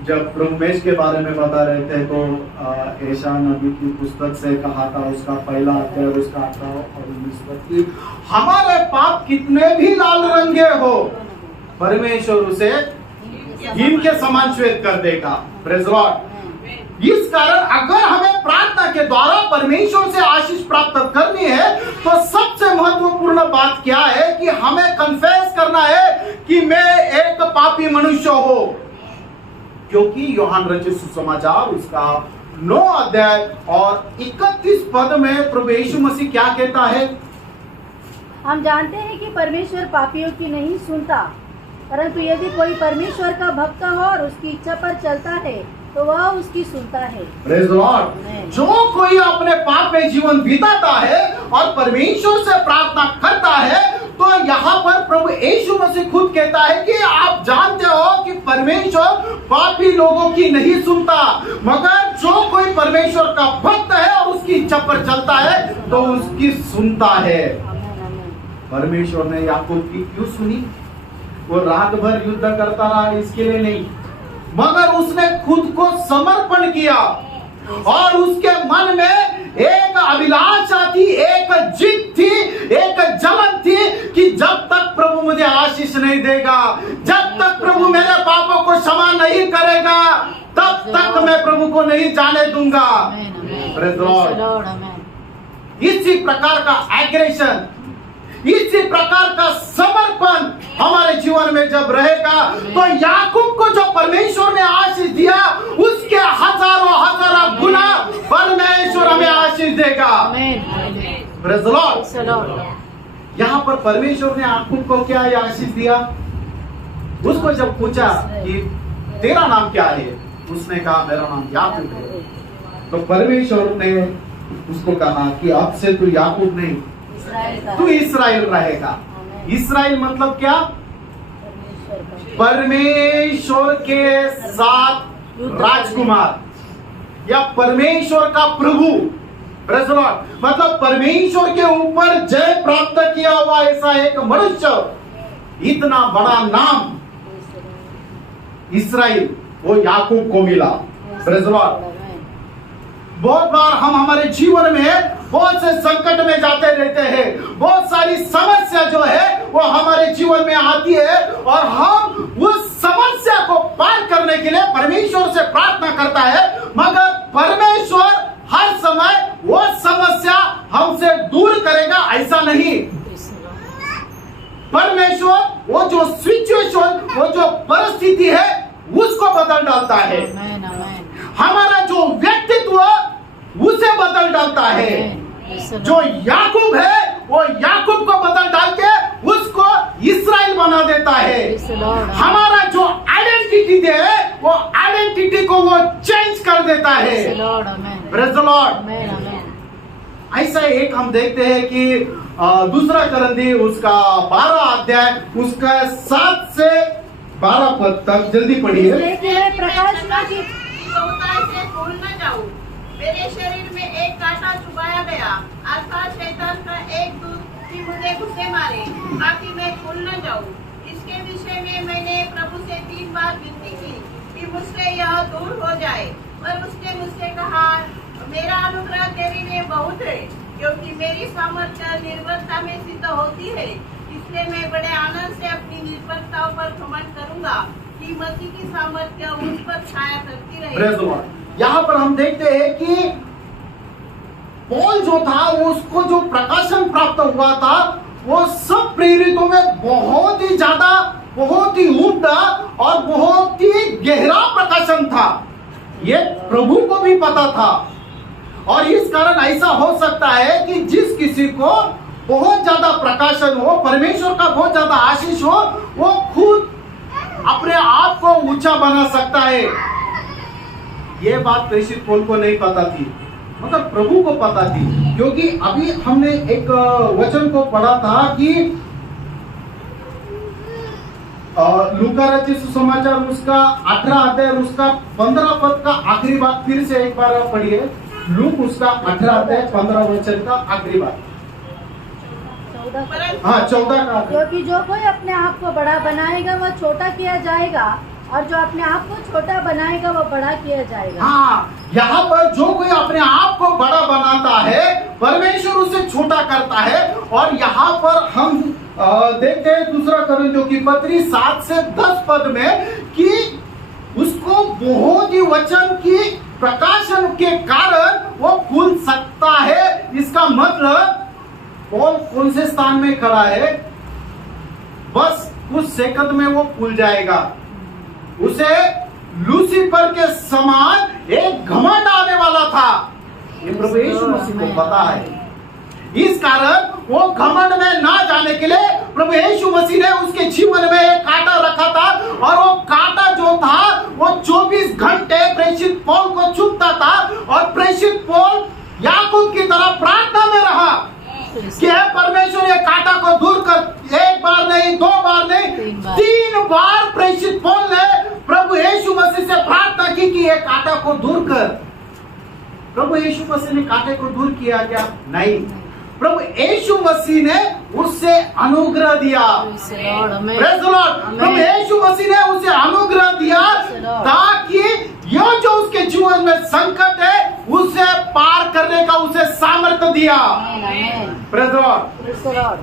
जब प्रभुमेश के बारे में बता रहे थे तो एशा नबी की पुस्तक से कहा था, उसका पहला अध्याय उसका 18 और 19 पद की, हमारे पाप कितने भी लाल रंगे हो परमेश्वर उसे इनके समान श्वेत कर देगा। Praise Lord. इस कारण अगर हमें प्रार्थना के द्वारा परमेश्वर से आशीष प्राप्त करनी है तो सबसे महत्वपूर्ण बात क्या है कि हमें कन्फेस करना है कि मैं एक पापी मनुष्य हूं। क्योंकि यूहन्ना रचित सुसमाचार उसका 9 अध्याय और 31 पद में प्रभु यीशु मसीह क्या कहता है? हम जानते हैं कि परमेश्वर पापियों की नहीं सुनता, परंतु यदि कोई परमेश्वर का भक्त हो और उसकी इच्छा पर चलता है तो वह उसकी सुनता है। Praise the Lord. जो कोई अपने पाप में जीवन बिताता है और परमेश्वर से प्रार्थना करता है तो यहाँ पर प्रभु यीशु मसीह खुद कहता है कि आप जानते हो कि परमेश्वर पापी लोगों की नहीं सुनता, मगर जो कोई परमेश्वर का भक्त है और उसकी इच्छा पर चलता है तो उसकी सुनता है। परमेश्वर ने याकूब की क्यों सुनी? वो रात भर युद्ध करता रहा इसके लिए नहीं, मगर उसने खुद को समर्पण किया और उसके मन में एक अभिलाषा थी, एक जिद थी, एक जलन थी कि जब तक प्रभु मुझे आशीष नहीं देगा, जब तक प्रभु मेरे पापों को क्षमा नहीं करेगा, तब तक मैं प्रभु को नहीं जाने दूंगा। Praise the Lord. इसी प्रकार का एग्रेशन, इसी प्रकार का समर्पण हमारे जीवन में जब रहेगा तो याकूब को जो परमेश्वर ने आशीष दिया उसके हजारों गुना परमेश्वर हमें आशीष देगा। Praise the Lord. यहाँ पर परमेश्वर ने याकूब को क्या आशीष दिया? उसको जब पूछा कि तेरा नाम क्या है, उसने कहा मेरा नाम याकूब है। तो परमेश्वर ने उसको कहा कि अब से तू याकूब नहीं, तू इस्राएल रहेगा। इस्राएल मतलब क्या? परमेश्वर के साथ राजकुमार या परमेश्वर का प्रभु। Praise the Lord. मतलब परमेश्वर के ऊपर जय प्राप्त किया हुआ ऐसा एक मनुष्य, इतना बड़ा नाम इस्राएल वो याकूब को मिला। Praise the Lord. बहुत बार हम हमारे जीवन में बहुत से संकट में जाते रहते हैं, बहुत सारी समस्या जो है वो हमारे जीवन में आती है और हम उस समस्या को पार करने के लिए परमेश्वर से प्रार्थना करता है, मगर परमेश्वर हर समय वो समस्या हमसे दूर करेगा ऐसा नहीं। परमेश्वर वो जो सिचुएशन, वो जो परिस्थिति है उसको बदल डालता है। हमारा जो व्यक्तित्व उसे बदल डालता है। जो याकूब है वो याकूब को बदल डाल के उसको इस्राएल बना देता है। हमारा जो आइडेंटिटी है वो आइडेंटिटी को वो चेंज कर देता है। Praise the Lord. ऐसा एक हम देखते हैं कि दूसरा करंदी उसका 12 अध्याय उसका 7 से 12 पद तक जल्दी पढ़िए। इसलिए कि मैं प्रकाश की बहुतायत से भूल न जाऊं। मेरे शरीर में एक कांटा चुभाया गया, अर्थात शैतान का एक दूत कि मुझे घुसे मारे, ताकि मैं भूल न जाऊं। इसके विषय में मैंने प्रभु से 3 बार विनती की कि मुझसे यह दूर हो जाए, पर उसने मुझसे कहा, मेरा अनुग्रह तेरे लिए बहुत है, क्योंकि मेरी सामर्थ्य निर्बलता में सिद्ध होती है। इसलिए मैं बड़े आनंद से अपनी निर्बलताओं पर घमंड करूंगा कि मसीह की सामर्थ्य मुझ पर छाया करती Praise रहे। the Lord। यहाँ पर हम देखते हैं कि पौल जो था उसको जो प्रकाशन प्राप्त हुआ था वो सब प्रेरितों में बहुत ही ज्यादा, बहुत ही उम्दा और बहुत ही गहरा प्रकाशन था। ये प्रभु को भी पता था और इस कारण ऐसा हो सकता है कि जिस किसी को बहुत ज्यादा प्रकाशन हो, परमेश्वर का बहुत ज्यादा आशीष हो, वो खुद अपने आप को ऊंचा बना सकता है। ये बात प्रेषित पौल को नहीं पता थी, मगर प्रभु को पता थी, क्योंकि अभी हमने एक वचन को पढ़ा था कि लूका रचित सुसमाचार उसका 18 अध्याय उसका 15 पद का आखिरी बात फिर से एक बार पढ़िए। लूक उसका 18 अध्याय 15 वचन का आखिरी बात। 14। हाँ 14 का। क्योंकि जो कोई अपने आप को बड़ा बनाएगा वह छोटा किया जाएगा, और जो अपने आप को छोटा बनाएगा वह बड़ा किया जाएगा। हाँ, यहाँ पर जो कोई अपने आप को बड़ा बनाता है परमेश्वर उसे छोटा करता है। और यहाँ पर हम देखते हैं दूसरा कोरिन्थियों की पत्री 7 से 10 पद में कि उसको बहुत ही वचन की प्रकाशन के कारण वो खुल सकता है। इसका मतलब पौल कौन से स्थान में खड़ा है, बस कुछ सेकंड में वो खुल जाएगा। उसे लूसीफर के समान एक घमंड आने वाला था, ये प्रभु यीशु मसीह को पता है। इस कारण वो घमंड में ना जाने के लिए प्रभु यीशु मसीह ने उसके जीवन में एक कांटा रखा था, और वो कांटा जो था वो 24 घंटे प्रेषित पौल को चुभता था। और प्रेषित पौल याकूब की तरह प्रार्थना में रहा कि हे परमेश्वर ये कांटा को दूर कर। एक बार नहीं, 2 बार नहीं, 3 बार प्रेषित पौल ने प्रभु यीशु मसीह से प्रार्थना की कि ये कांटा को दूर कर। प्रभु यीशु मसीह ने कांटे को दूर किया क्या? नहीं, प्रभु यीशु मसीह ने उससे अनुग्रह दिया। Praise the Lord। प्रभु यीशु मसीह ने उसे अनुग्रह दिया ताकि यह जो उसके जीवन में संकट है उसे पार करने का उसे सामर्थ्य दिया। Praise the Lord।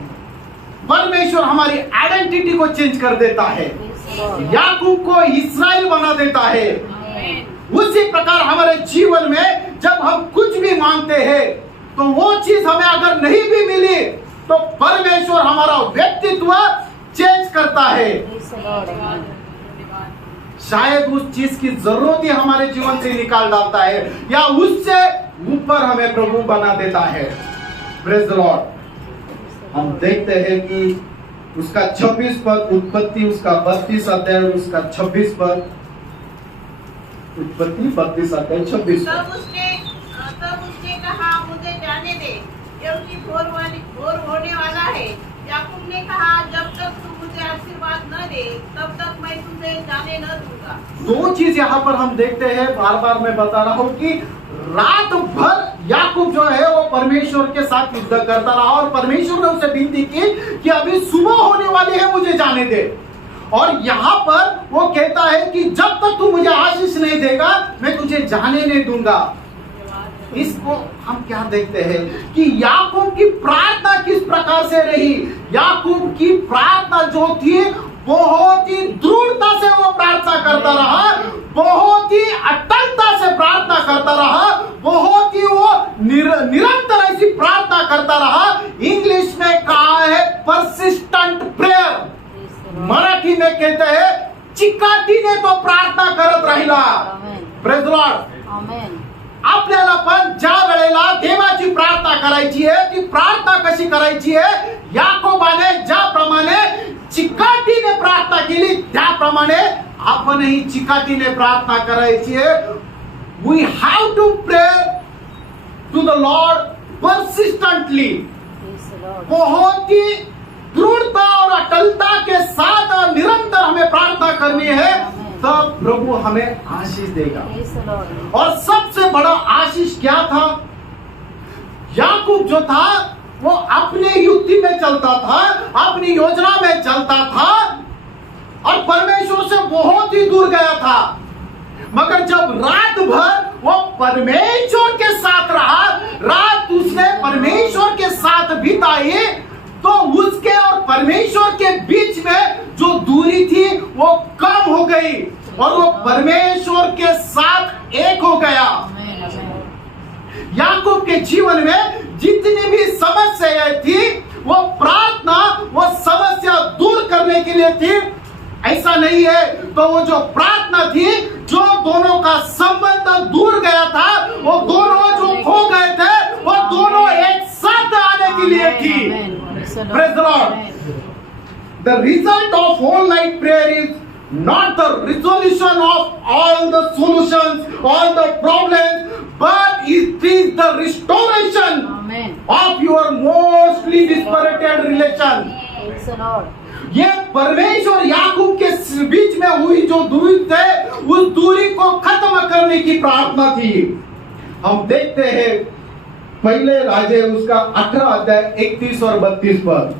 परमेश्वर हमारी आइडेंटिटी को चेंज कर देता है, याकूब को इस्राएल बना देता है। उसी प्रकार हमारे जीवन में जब हम कुछ भी मांगते हैं तो वो चीज हमें अगर नहीं भी मिली तो परमेश्वर हमारा व्यक्तित्व चेंज करता है। शायद उस चीज की जरूरत ही हमारे जीवन से निकाल डालता है, या उससे ऊपर हमें प्रभु बना देता है। Praise the Lord. हम देखते हैं कि उसका 26 पद, उत्पत्ति उसका 32 अध्याय उसका 26 पद, उत्पत्ति 32 अध्याय 26 पद। तब उसने कहा, मुझे जाने दे, क्योंकि भोर होने वाला है। याकूब ने कहा, जब तक तू मुझे आशीर्वाद न दे तब तक मैं तुझे जाने न दूंगा। 2 चीज यहाँ पर हम देखते हैं, बार बार मैं बता रहा हूँ कि रात भर याकूब जो है वो परमेश्वर के साथ युद्ध करता रहा, और परमेश्वर ने उसे विनती की कि अभी सुबह होने वाली है, मुझे जाने दे। और यहाँ पर वो कहता है कि जब तक तू मुझे आशीष नहीं देगा मैं तुझे जाने नहीं दूंगा। इसको हम क्या देखते हैं कि याकूब की प्रार्थना किस प्रकार से रही। याकूब की प्रार्थना जो थी बहुत ही दृढ़ता से वो प्रार्थना करता रहा, बहुत ही अटलता से प्रार्थना करता रहा, बहुत ही वो निरंतर ऐसी प्रार्थना करता रहा। इंग्लिश में कहा है परसिस्टेंट प्रेयर, मराठी में कहते हैं चिकाटीने तो प्रार्थना करत राहिला। Praise the Lord. आमेन। आपल्याला पण ज्या वेळेला देवाची प्रार्थना करायची आहे ती प्रार्थना कशी करायची आहे, याकोबाने ज्याप्रमाणे चिकाटीने प्रार्थना केली त्याप्रमाणे आपणही चिकाटीने प्रार्थना करायची आहे। We have to pray to the Lord persistently, Praise the Lord. बहुत ही दृढ़ता और अटलता के साथ और निरंतर हमें प्रार्थना करनी है, तब प्रभु हमें आशीष देगा। Praise the Lord. और सबसे बड़ा आशीष क्या था? याकूब जो था वो अपने युक्ति में चलता था, अपनी योजना में चलता था और परमेश्वर से बहुत ही दूर गया था। मगर जब रात भर वो परमेश्वर के साथ रहा, रात उसने परमेश्वर के साथ बिताई, तो उसके और परमेश्वर के बीच में जो दूरी थी वो कम हो गई और वो परमेश्वर के साथ एक हो गया। Amen. Amen. याकूब के जीवन में जितनी भी समस्याएं थी, वो प्रार्थना वो समस्या दूर करने के लिए थी। ऐसा नहीं है, तो वो जो प्रार्थना थी, जो दोनों का संबंध दूर गया था, वो दोनों जो खो गए थे, वो दोनों एक साथ आने के लिए थी। Amen. Praise the Lord. Praise the Lord. Amen. The result of whole night prayer is not the resolution of all the solutions, all the problems, but it is the restoration Amen. of your mostly dispirited relation. Praise the Lord. ये परमेश्वर याकूब के बीच में हुई जो दूरी थे, उस दूरी को खत्म करने की प्रार्थना थी। हम देखते हैं पहले राजे उसका 18 अध्याय 31 और 32 पद।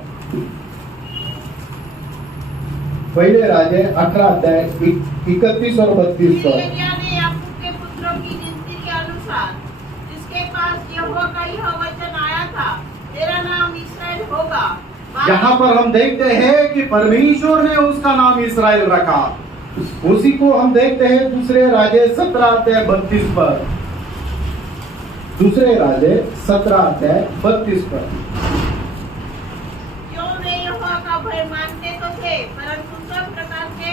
पहले राजे 18 अध्याय 31 और 32 पद। एलिय्याह ने याकूब के पुत्रों की गिनती के अनुसार, जिसके पास यहोवा का यह वचन आया था, तेरा नाम इस्राएल होगा। यहाँ पर हम देखते हैं कि परमेश्वर ने उसका नाम इस्राएल रखा। उसी को हम देखते हैं दूसरे राजे 17 अध्याय 32 पद। दूसरे राजे 17 अध्याय 32 पद। क्यों वे यहोवा का भय मानते तो थे, परंतु सब प्रकार के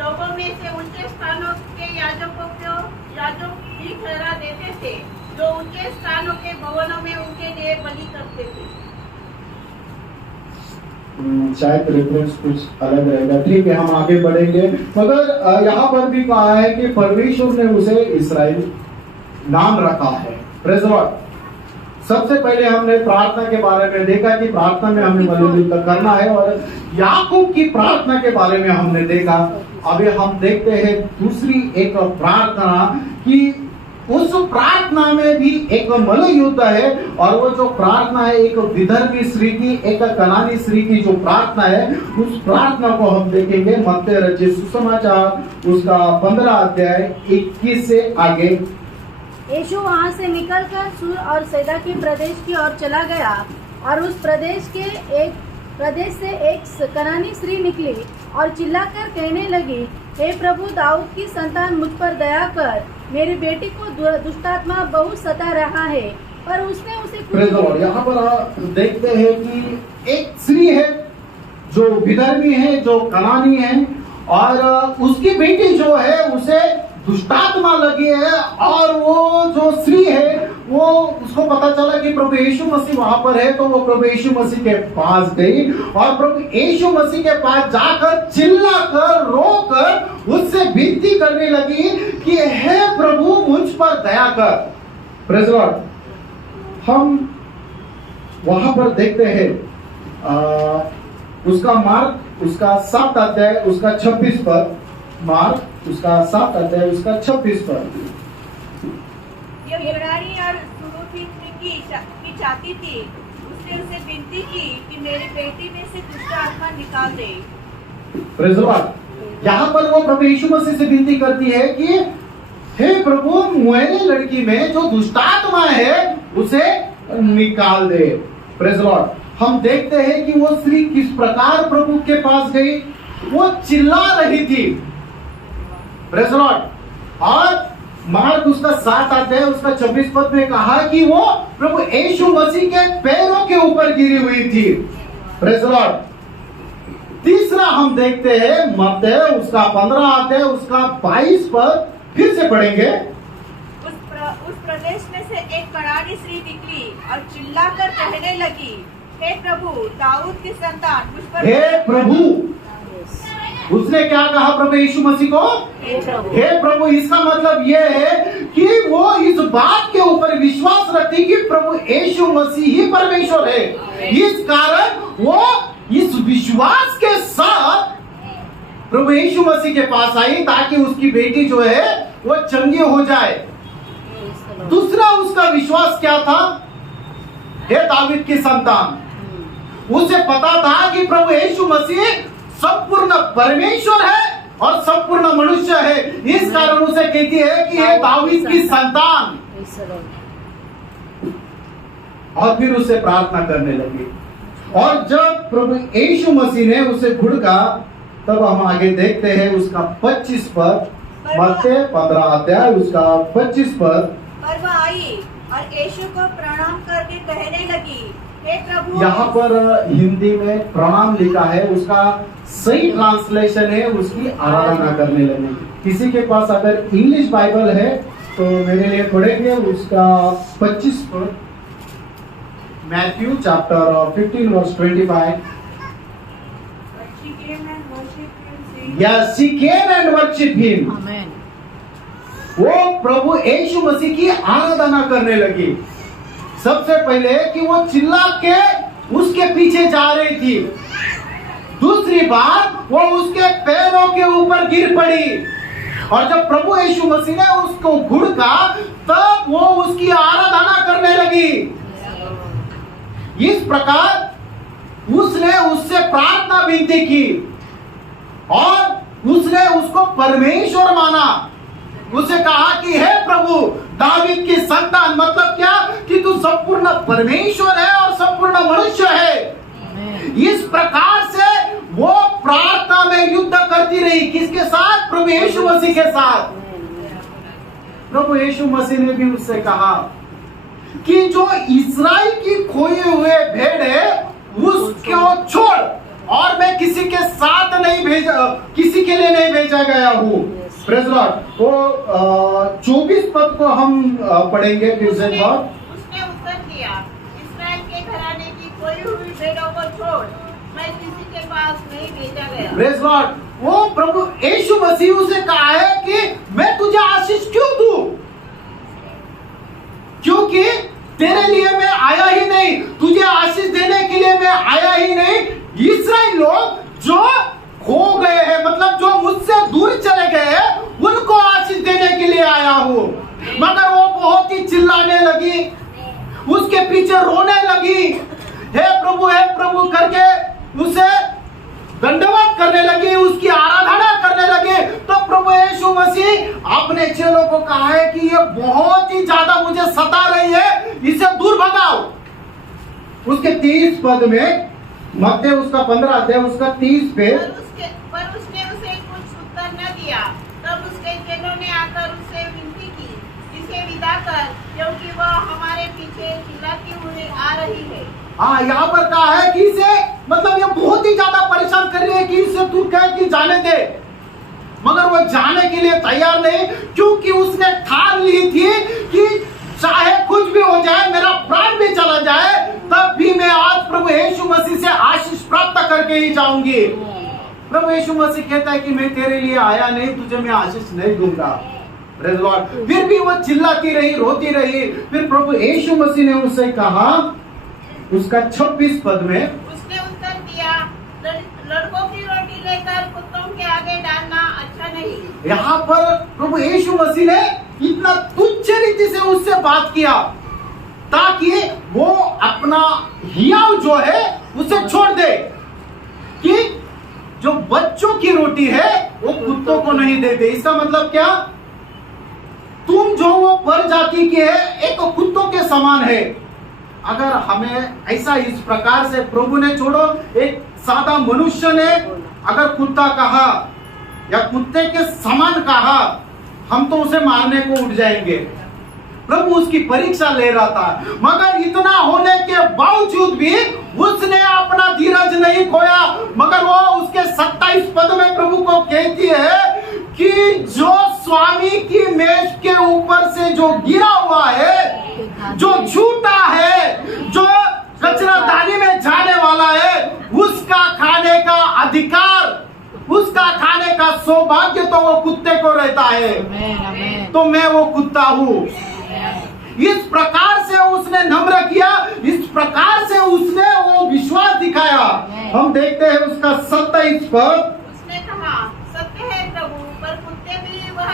लोगों में से ऊंचे स्थानों के याजकों को याजक भी ठहरा देते थे, जो ऊंचे स्थानों के भवनों में उनके लिए बलि करते थे। शायद रेफरेंस कुछ अलग रहेगा, ठीक है, हम आगे बढ़ेंगे। मगर यहाँ पर भी कहा है कि परमेश्वर ने उसे इस्राएल नाम रखा है। Praise the Lord. सबसे पहले हमने प्रार्थना के बारे में देखा कि प्रार्थना में हमें मिलजुल करना है, और याकूब की प्रार्थना के बारे में हमने देखा। अभी हम देखते हैं दूसरी एक प्रार्थना कि उस प्रार्थना में भी एक मल्लयुद्ध है, और वो जो प्रार्थना है एक विधर्मी स्त्री की, एक कनानी स्त्री की जो प्रार्थना है, उस प्रार्थना को हम देखेंगे मत्ती रचित सुसमाचार उसका 15 अध्याय 21 से आगे। यीशु वहाँ से निकलकर सूर और सैदा के प्रदेश की ओर चला गया, और उस प्रदेश से एक कनानी स्त्री निकली और चिल्लाकर कहने लगी, हे प्रभु, दाऊद की संतान, मुझ पर दया कर, मेरी बेटी को दुष्टात्मा बहुत सता रहा है। पर उसने उसे कुछ यहाँ पर आप देखते हैं कि एक स्त्री है जो विधर्मी है, जो कनानी है, और उसकी बेटी जो है उसे दुष्टात्मा लगी है, और वो जो स्त्री है वो उसको पता चला कि प्रभु यीशु मसीह वहां पर है, तो वो प्रभु यीशु मसीह के पास गई और प्रभु यीशु मसीह के पास जाकर चिल्लाकर रोकर उससे विनती करने लगी कि हे प्रभु, मुझ पर दया कर। Praise the Lord. हम वहां पर देखते हैं उसका मार्क उसका 7 अध्याय उसका 26 पद। मार्क उसका 7 अध्याय उसका 26 पद। ये इब्रानी और सुरूफी की चाहती थी, उसने उसे विनती की कि मेरी बेटी में से दुष्ट आत्मा निकाल दे। Praise the Lord. यहाँ पर वो प्रभु यीशु मसीह से विनती करती है कि हे प्रभु, मेरी लड़की में जो दुष्टात्मा है उसे निकाल दे। Praise the Lord. हम देखते हैं कि वो स्त्री किस प्रकार प्रभु के पास गई, वो चिल्ला रही थी। Praise the Lord. और मार्क उसका 7 अध्याय उसका 26 पद में कहा कि वो प्रभु यीशु मसीह के पैरों के ऊपर गिरी हुई थी। Praise the Lord. तीसरा हम देखते हैं मत्ती उसका 15 अध्याय उसका 22 पद, फिर से पढ़ेंगे। उस प्रदेश में से एक कनानी स्त्री निकली और चिल्लाकर कहने लगी, हे प्रभु, दाऊद की संतान, मुझ पर हे प्रभु। उसने क्या कहा प्रभु यीशु मसीह को? हे प्रभु। इसका मतलब यह है कि वो इस बात के ऊपर विश्वास रखती कि प्रभु यीशु मसीह ही परमेश्वर है। इस कारण वो इस विश्वास के साथ प्रभु यीशु मसीह के पास आई ताकि उसकी बेटी जो है वो चंगी हो जाए। दूसरा उसका विश्वास क्या था? हे दावीद की संतान। उसे पता था कि प्रभु यीशु मसीह संपूर्ण परमेश्वर है और संपूर्ण मनुष्य है। इस कारण उसे कहती है कि हे दावीद की संतान। और फिर उसे प्रार्थना करने लगी। और जब प्रभु यीशु मसीह ने उसे घुड़का, तब हम आगे देखते हैं उसका 25 पद, मत्ती 15 अध्याय उसका 25 पद। पर वह आई और यीशु को प्रणाम करके कहने लगी, हे प्रभु। यहाँ पर हिंदी में प्रणाम लिखा है, उसका सही ट्रांसलेशन है उसकी आराधना करने लगी। किसी के पास अगर इंग्लिश बाइबल है तो मेरे लिए पढ़ेंगे उसका 25 पद, Matthew chapter 15 verse 25। Yes, she came and worshiped him. वो प्रभु यीशु मसीह की आराधना करने लगी। सबसे पहले कि वो चिल्ला के उसके पीछे जा रही थी। दूसरी बात वो उसके पैरों के ऊपर गिर पड़ी। और जब प्रभु यीशु मसीह ने उसको घुड़का, तब वो उसकी आराधना करने लगी। इस प्रकार उसने उससे प्रार्थना विनती की और उसने उसको परमेश्वर माना। उसे कहा कि हे प्रभु दावीद की संतान, मतलब क्या कि तू संपूर्ण परमेश्वर है और संपूर्ण मनुष्य है। इस प्रकार से वो प्रार्थना में युद्ध करती रही। किसके साथ? प्रभु यीशु मसीह के साथ। प्रभु यीशु मसीह ने भी उससे कहा कि जो इस्राएल की खोए हुए भेड़ है उसको छोड़, और मैं किसी के साथ नहीं भेजा, किसी के लिए नहीं भेजा गया हूँ। Praise Lord. वो 24 पद को हम पढ़ेंगे फिर से बात। उसने उत्तर दिया, इस्राएल के घराने की खोई हुई भेड़ों को छोड़, मैं किसी के पास नहीं भेजा गया। Praise Lord. वो प्रभु यीशु मसीह उसे कहा है कि मैं तुझे आशीष क्यों दूं? क्योंकि तेरे लिए मैं आया ही नहीं, तुझे आशीष देने के लिए मैं आया ही नहीं। इस्राएल लोग जो खो गए हैं, मतलब जो मुझसे दूर चले गए हैं, उनको आशीष देने के लिए आया हूँ। मगर वो बहुत ही चिल्लाने लगी, उसके पीछे रोने लगी, हे प्रभु करके उसे दंडवत करने लगी, उसकी आराधना करने लगे। तो प्रभु यीशु मसीह अपने चेलों को कहा है कि ये बहुत ही ज्यादा मुझे सता रही है, इसे दूर भगाओ। उसके 30 पद में, मत्ती उसका 15 अध्याय उसका 30 पे, पर उसने उसे कुछ उत्तर न दिया। तब उसके चेलों ने आकर उससे विनती की, इसे विदा कर, क्योंकि वह हमारे पीछे चिल्लाती हुई आ रही है। हाँ, यहाँ पर कहा है कि इसे, मतलब ये बहुत ही ज्यादा परेशान कर रही है कि इसे तू कह कि जाने दे। मगर वो जाने के लिए तैयार नहीं, क्योंकि उसने ठान ली थी कि चाहे कुछ भी हो जाए, मेरा प्राण भी चला जाए, तब भी मैं आज प्रभु यीशु मसीह से आशीष प्राप्त करके ही जाऊंगी। प्रभु यीशु मसीह कहता है कि मैं तेरे लिए आया नहीं, तुझे मैं आशीष नहीं दूंगा। Praise Lord. फिर भी वो चिल्लाती रही, रोती रही। फिर प्रभु यीशु मसीह ने उससे कहा, उसका 26 पद में, उसने उत्तर दिया, लड़कों की रोटी लेकर कुत्तों के आगे डालना अच्छा नहीं। यहाँ पर प्रभु यीशु मसीह ने इतना तुच्छ रीति से उससे बात किया ताकि वो अपना हियाव जो है उसे छोड़ दे, कि जो बच्चों की रोटी है वो कुत्तों को नहीं देते। इसका मतलब क्या? तुम जो वो पर जाति के है, एक कुत्तों के समान है। अगर हमें ऐसा इस प्रकार से प्रभु ने, छोड़ो एक सादा मनुष्य ने अगर कुत्ता कहा या कुत्ते के समान कहा, हम तो उसे मारने को उठ जाएंगे। प्रभु उसकी परीक्षा ले रहा था, मगर इतना होने के बावजूद भी उसने अपना धीरज नहीं खोया। मगर वो उसके 27 पद में प्रभु को कहती है कि जो स्वामी की मेज के ऊपर से जो गिरा हुआ है, जो झूठा है, जो कचरादानी में जाने वाला है, उसका खाने का अधिकार, उसका खाने का सौभाग्य तो वो कुत्ते को रहता है, तो मैं वो कुत्ता हूँ। इस प्रकार से उसने नम्र किया, इस प्रकार से उसने वो विश्वास दिखाया। हम देखते हैं उसका 27 पद। उसने कहा, सत्य है प्रभु, पर कुत्ते भी वह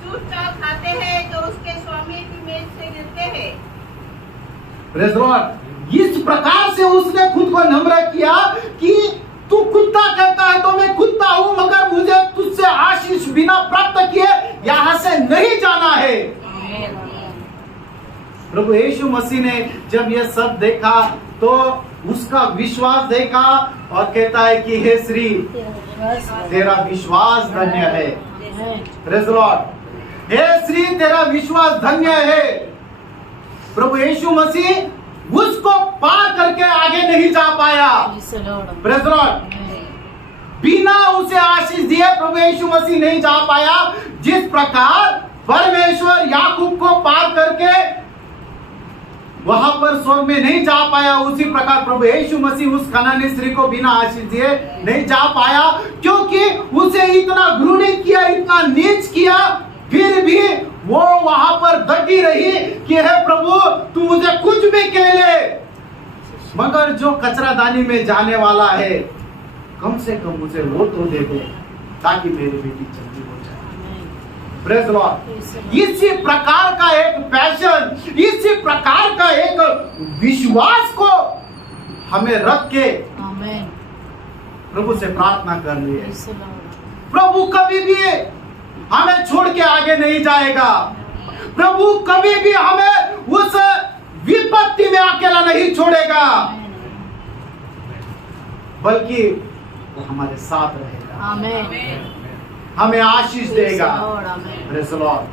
चूस चाल खाते हैं जो उसके स्वामी की मेज से गिरते हैं। Praise Lord. इस प्रकार से उसने खुद को नम्र किया कि तू कुत्ता कहता है तो मैं कुत्ता हूँ, मगर मुझे तुझसे आशीष बिना प्राप्त किए यहाँ से नहीं जाना है। प्रभु यीशु मसीह ने जब यह सब देखा तो उसका विश्वास देखा और कहता है कि हे श्री, तेरा विश्वास धन्य है। Praise Lord. हे श्री, तेरा विश्वास धन्य है। प्रभु यीशु मसीह उसको पार करके आगे नहीं जा पाया। Praise Lord. बिना उसे आशीष दिए प्रभु यीशु मसीह नहीं जा पाया। जिस प्रकार परमेश्वर याकूब को पार करके वहां पर स्वर्ग में नहीं जा पाया, उसी प्रकार प्रभु यीशु मसीह उस कनानी स्त्री को बिना आशीष दिए नहीं जा पाया, क्योंकि उसे इतना घृणित किया, इतना नीच किया, फिर भी वो वहां पर डटी रही कि हे प्रभु, तू मुझे कुछ भी कह ले, मगर जो कचरादानी में जाने वाला है कम से कम मुझे वो तो दे दे ताकि मेरी बेटी जल्दी हो जाए। Praise Lord. इसी प्रकार का एक पैशन, इसी प्रकार का एक विश्वास को हमें रख के प्रभु से प्रार्थना करनी है। प्रभु कभी भी हमें छोड़ के आगे नहीं जाएगा। प्रभु कभी भी हमें उस विपत्ति में अकेला नहीं छोड़ेगा, बल्कि वो हमारे साथ रहेगा। हमें आशीष देगा। Praise Lord.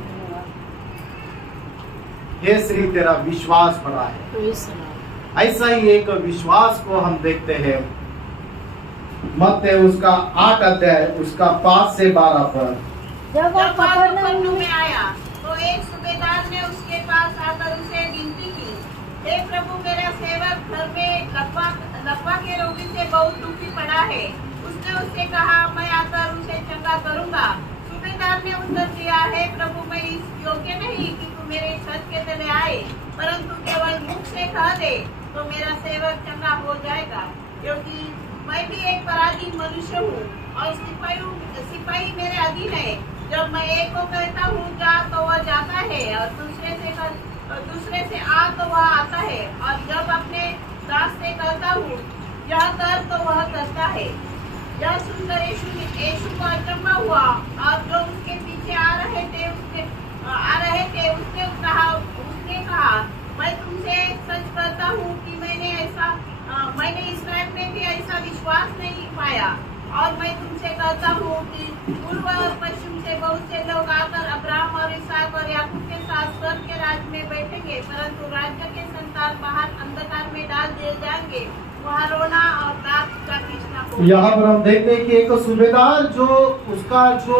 हे श्री, तेरा विश्वास बड़ा है। ऐसा ही एक विश्वास को हम देखते हैं मत्ती उसका 8 अध्याय उसका 5 से 12 पर। जब वह कफरनहूम में आया तो एक सूबेदार ने उसके पास आकर उसे विनती की, हे प्रभु, मेरा सेवक घर में लकवा के रोगी से बहुत दुखी पड़ा है। उसने उससे कहा, मैं आकर उसे चंगा करूंगा। सूबेदार ने उत्तर दिया, हे प्रभु, मैं इस योग्य नहीं कि तू मेरे छत के तले आए, परंतु केवल मुख से कह दे तो मेरा सेवक चंगा हो जाएगा, क्योंकि मैं भी एक पराधीन मनुष्य हूँ और सिपाही मेरे अधीन है। जब मैं एक को कहता हूँ जा तो वह जाता है, और दूसरे से आ तो वह आता है, और जब अपने दास से कहता हूँ यह कर तो वह करता है। यह सुनकर यीशु को अचंभा हुआ, और जो उसके पीछे आ रहे थे उसने कहा, मैं तुमसे सच कहता हूँ कि मैंने इस्राएल में भी ऐसा विश्वास नहीं पाया। और मैं तुमसे कहता हूँ कि पूर्व और पश्चिम से बहुत से लोग आकर अब्राहम और इसहाक और याकूब के साथ स्वर्ग के राज्य में बैठेंगे, परंतु राज्य के संतान बाहर अंधकार में डाल दिए जाएंगे, वहाँ रोना और दांत खींचना होगा। यहाँ पर हम देखते हैं कि एक सूबेदार जो उसका जो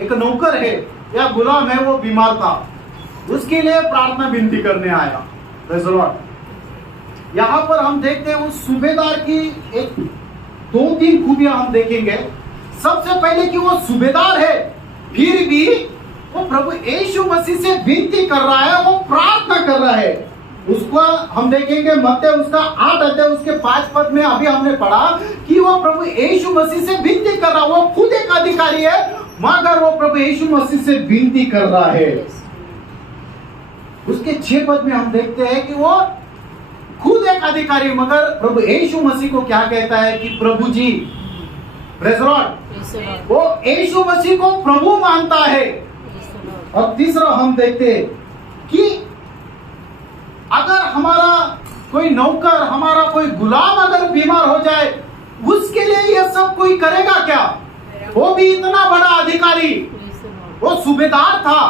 एक नौकर है या गुलाम है वो बीमार था, उसके लिए प्रार्थना विनती करने आया। Praise Lord. यहाँ पर हम देखते हैं उस सूबेदार की एक 2-3 खूबियां हम देखेंगे। सबसे पहले कि वो सूबेदार है, फिर भी वो प्रभु यीशु मसीह से विनती कर रहा है, वो प्रार्थना कर रहा है। उसको हम देखेंगे मत्ती उसका 8 अध्याय उसके 5 पद में अभी हमने पढ़ा कि वो प्रभु यीशु मसीह से विनती कर रहा है। वो खुद एक अधिकारी है, मगर वो प्रभु यीशु मसीह से विनती कर रहा है। उसके 6 पद में हम देखते हैं कि वो खुद एक अधिकारी, मगर प्रभु यीशु मसीह को क्या कहता है कि प्रभु जी। Praise Lord. वो यीशु मसीह को प्रभु मानता है। और तीसरा हम देखते हैं कि अगर हमारा कोई नौकर, हमारा कोई गुलाम अगर बीमार हो जाए, उसके लिए ये सब कोई करेगा क्या? वो भी इतना बड़ा अधिकारी, वो सूबेदार था,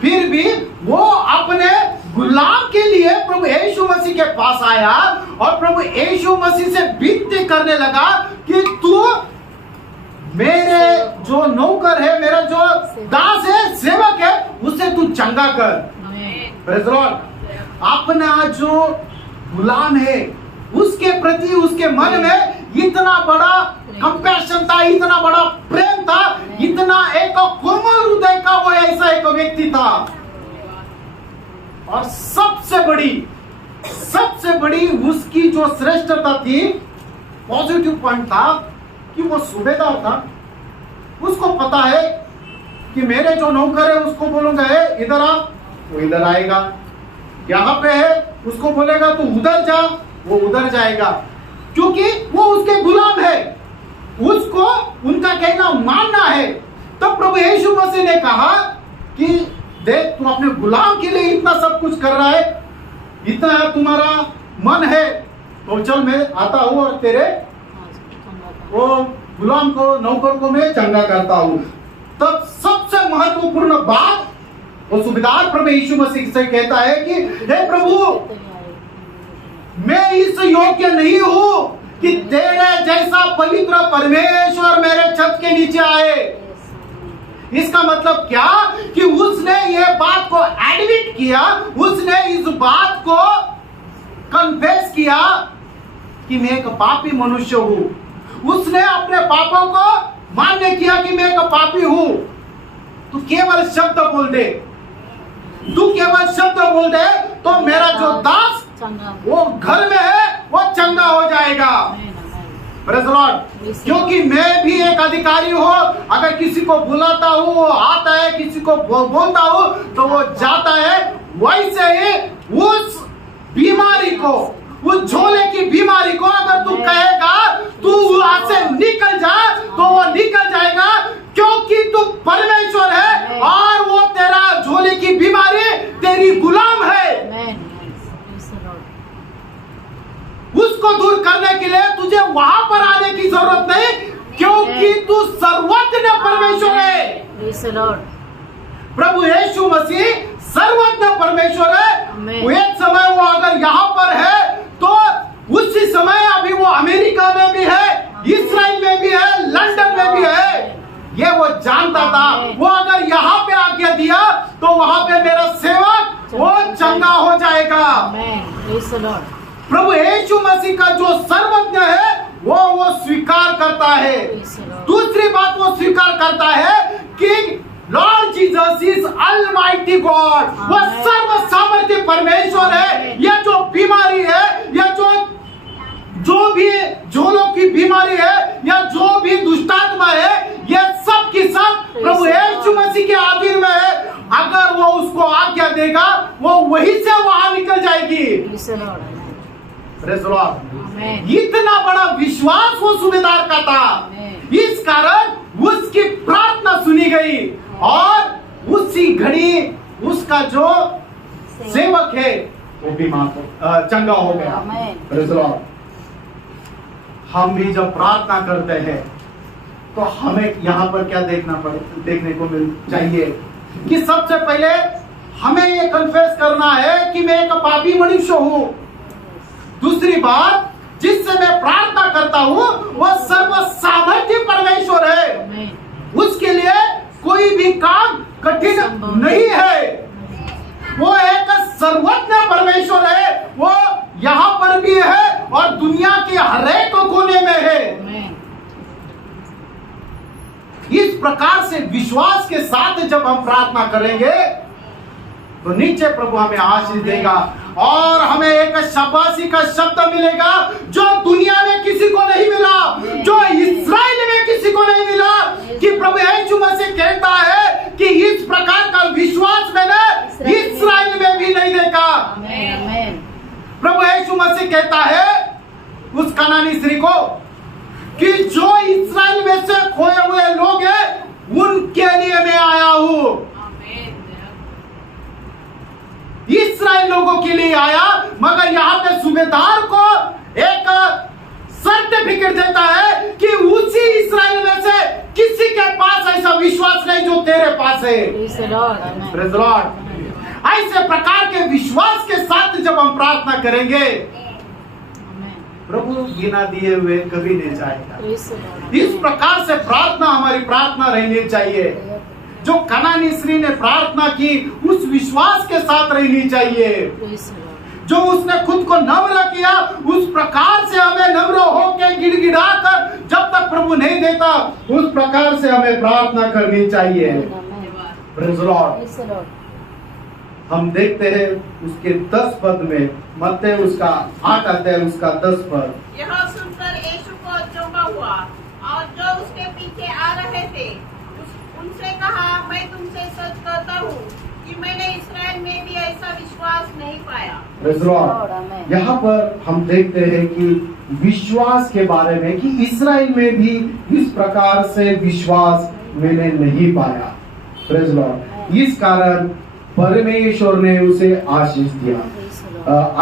फिर भी वो अपने गुलाम के लिए प्रभु यीशु मसीह के पास आया और प्रभु यीशु मसीह से विनती करने लगा कि तू मेरे जो नौकर है, मेरा जो दास है, सेवक है, उसे तू चंगा कर। Praise Lord. अपना जो गुलाम है उसके प्रति उसके मन में इतना बड़ा कंपैशन था, इतना बड़ा प्रेम था, इतना एक कोमल हृदय का वो ऐसा एक व्यक्ति था। और सबसे बड़ी उसकी जो श्रेष्ठता थी, पॉजिटिव पॉइंट था कि वो सूबेदार था। उसको पता है कि मेरे जो नौकर है उसको बोलूंगा है इधर आ, वो इधर आएगा। यहाँ पे है, उसको बोलेगा तू उधर जा, वो उधर जाएगा, क्योंकि वो उसके गुलाम है, उसको उनका कहना मानना है। तब प्रभु यीशु मसीह ने कहा कि देख, तू अपने गुलाम के लिए इतना सब कुछ कर रहा है, इतना तुम्हारा मन है, तो चल मैं आता हूं और तेरे वो गुलाम को, नौकर को मैं चंगा करता हूं। तब सबसे महत्वपूर्ण बात वो सूबेदार प्रभु यीशु मसीह से कहता है कि हे प्रभु, मैं इस योग्य नहीं हूं कि तेरे जैसा पवित्र परमेश्वर मेरे छत के नीचे आए। इसका मतलब क्या कि उसने ये बात को एडमिट किया, उसने इस बात को कन्फेस किया कि मैं एक पापी मनुष्य हूं। उसने अपने पापों को मान्य किया कि मैं एक पापी हूं। तू केवल शब्द बोल दे, तो मेरा जो दास वो घर में है वो चंगा हो जाएगा। Praise the Lord. क्योंकि मैं भी एक अधिकारी हूँ, अगर किसी को बुलाता हूँ वो आता है, किसी को बोलता हूँ तो वो जाता है। वैसे ही उस बीमारी को, उस झोले की बीमारी को अगर तू कहेगा तू वहां से निकल जा, तो वो निकल जाएगा, क्योंकि तू परमेश्वर है और वो तेरा झोले की बीमारी तेरी गुलाम है। उसको दूर करने के लिए तुझे वहां पर आने की जरूरत नहीं, क्योंकि तू सर्वज्ञ परमेश्वर है। प्रभु यीशु मसीह सर्वज्ञ परमेश्वर है। वो एक समय वो अगर यहाँ पर है तो उसी समय अभी वो अमेरिका में भी है, इस्राइल में भी है, लंदन में भी है। ये वो जानता था, वो अगर यहाँ पे आज्ञा दिया तो वहां पे मेरा सेवक वो चंगा हो जाएगा। प्रभु यीशु मसीह का जो सर्वज्ञ है वो स्वीकार करता है। दूसरी बात वो स्वीकार करता है कि Lord Jesus is almighty God, वो सर्व सामर्थ्य परमेश्वर है। यह जो बीमारी है, या जो भी झोलों की बीमारी है, या जो भी दुष्टात्मा है, यह सब की सब प्रभु यीशु मसीह के अधीन में है। अगर वो उसको आज्ञा देगा वो वहीं से वहां निकल जाएगी। इतना बड़ा विश्वास वो सूबेदार का था, इस कारण उसकी प्रार्थना सुनी गई और उसी घड़ी उसका जो सेवक है वो बीमार चंगा हो गया। हम भी जब प्रार्थना करते हैं तो हमें यहाँ पर क्या देखने को मिल चाहिए कि सबसे पहले हमें ये कन्फेस करना है कि मैं एक पापी मनुष्य हूँ। दूसरी बात, जिससे मैं प्रार्थना करता हूँ वह सर्व सामर्थ्य परमेश्वर है, उसके लिए कोई भी काम कठिन नहीं है। वो एक सर्वज्ञ परमेश्वर है, वो यहाँ पर भी है और दुनिया के हर एक कोने में है। इस प्रकार से विश्वास के साथ जब हम प्रार्थना करेंगे तो नीचे प्रभु हमें आशीष देगा और हमें एक शाबाशी का शब्द मिलेगा जो दुनिया में किसी को नहीं मिला, जो इस्राएल में किसी को नहीं मिला। कि प्रभु यीशु मसीह कहता है कि इस प्रकार का विश्वास मैंने इस्राएल में भी नहीं देखा। प्रभु यीशु मसीह कहता है उस कनानी स्त्री को कि जो इस्राएल में से खोए हुए लोग हैं उनके लिए मैं आया हूं। इस्राएल लोगों के लिए आया, मगर यहाँ पे सूबेदार को एक सर्टिफिकेट देता है कि उसी इस्राएल में से किसी के पास ऐसा विश्वास नहीं जो तेरे पास है। Praise the Lord. ऐसे प्रकार के विश्वास के साथ जब हम प्रार्थना करेंगे प्रभु बिना दिए हुए कभी नहीं जाएगा। इस प्रकार से प्रार्थना हमारी प्रार्थना रहनी चाहिए। जो कनानी स्त्री ने प्रार्थना की उस विश्वास के साथ रहनी चाहिए। जो उसने खुद को नम्र किया, उस प्रकार से हमें नम्र होकर गिड़गिड़ा कर जब तक प्रभु नहीं देता उस प्रकार से हमें प्रार्थना करनी चाहिए। Praise the Lord। हम देखते हैं उसके 10 पद में, मत्ते उसका 8 अध्याय उसका 10 पद। यह सुनकर यीशु को चौंका हुआ और जो उसके पीछे आ रहे थे उनसे कहा, मैं तुमसे सच कहता हूँ कि मैंने इस्राएल में भी ऐसा विश्वास नहीं पाया। Praise the Lord। यहाँ पर हम देखते हैं कि विश्वास के बारे में कि इस्राएल में भी इस प्रकार से विश्वास मैंने नहीं पाया। Praise the Lord। इस कारण परमेश्वर ने उसे आशीष दिया।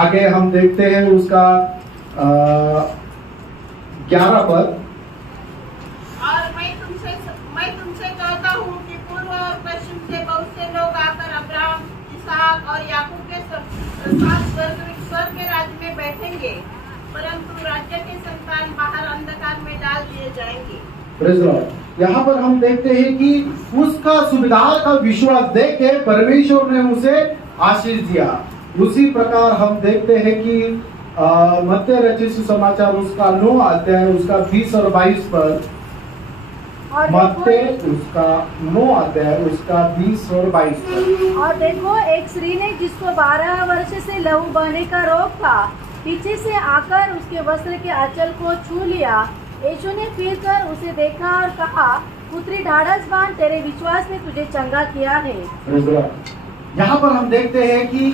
आगे हम देखते हैं उसका 11 पद। और मैं तुमसे कहता हूँ कि पूर्व और पश्चिम से बहुत से लोग आकर अब्राहम, इसहाक और याकूब के साथ स्वर्ग के राज्य में बैठेंगे, परंतु राज्य के संतान बाहर अंधकार में डाल दिए जाएंगे। Praise the Lord। यहाँ पर हम देखते हैं कि उसका सुबेदार का विश्वास देख के परमेश्वर ने उसे आशीष दिया। उसी प्रकार हम देखते हैं कि मत्ती रचित सुसमाचार उसका 9 अध्याय उसका 20 और 22 पर, मत्ती उसका 9 अध्याय उसका 20 और 22 पर। और देखो, एक स्त्री ने जिसको 12 वर्ष से लहू बहने का रोग था, पीछे से आकर उसके वस्त्र के आंचल को छू लिया। यीशु ने फिर कर उसे देखा और कहा, पुत्री ढाढ़स बांध, तेरे विश्वास ने तुझे चंगा किया है। यहाँ पर हम देखते हैं कि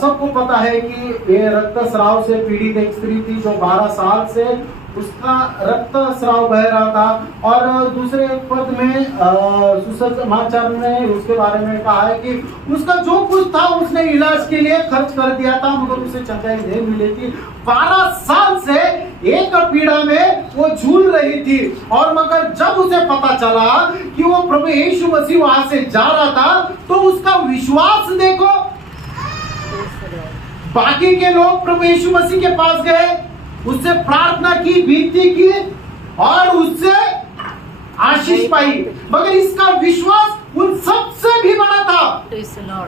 सबको पता है कि ये रक्तस्राव से पीड़ित एक स्त्री थी जो 12 साल से उसका रक्तस्राव बह रहा था। और दूसरे पद में सुसमाचार ने उसके बारे में कहा है कि उसका जो कुछ था उसने इलाज के लिए खर्च कर दिया था, मगर उसे चंगाई नहीं मिली थी। 12 साल से एक पीड़ा में वो झूल रही थी। और मगर जब उसे पता चला कि वो प्रभु यीशु मसीह वहां से जा रहा था, तो उसका विश्वास देखो। बाकी के लोग प्रभु यीशु मसीह के पास गए, उससे प्रार्थना की, विनती की और उससे आशीष पाई, मगर इसका विश्वास उन सबसे भी बड़ा था।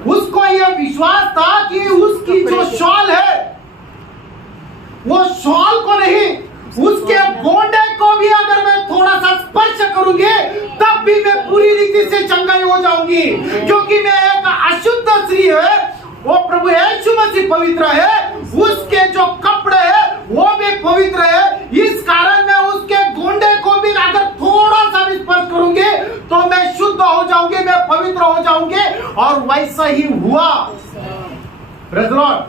उसको यह विश्वास था कि उसकी जो शॉल है वो शॉल को नहीं, उसके गोंडे को भी अगर मैं थोड़ा सा स्पर्श करूंगी तब भी मैं पूरी रीति से चंगाई हो जाऊंगी, क्योंकि मैं एक अशुद्ध स्त्री है, वो प्रभु यीशु मसीह पवित्र है, उसके जो कपड़े है वो भी पवित्र है। इस कारण मैं उसके गोंडे को भी अगर थोड़ा सा भी स्पर्श करूंगी तो मैं शुद्ध हो जाऊंगी, मैं पवित्र हो जाऊंगी। और वैसा ही हुआ। Praise the Lord.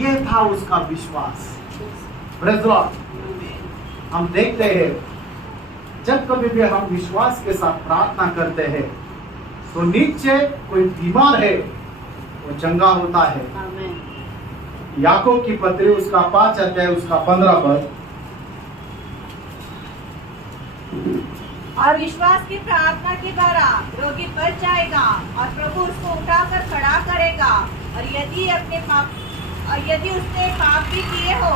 ये था उसका विश्वास। Praise the Lord. हम देखते हैं जब कभी भी हम विश्वास के साथ प्रार्थना करते हैं तो नीचे कोई बीमार है वो चंगा होता है। याकूब की पत्री उसका 5 अध्याय उसका 15 पद। और विश्वास की प्रार्थना के द्वारा रोगी बच जाएगा और प्रभु उसको उठाकर खड़ा करेगा। और यदि उसने पाप भी किए हो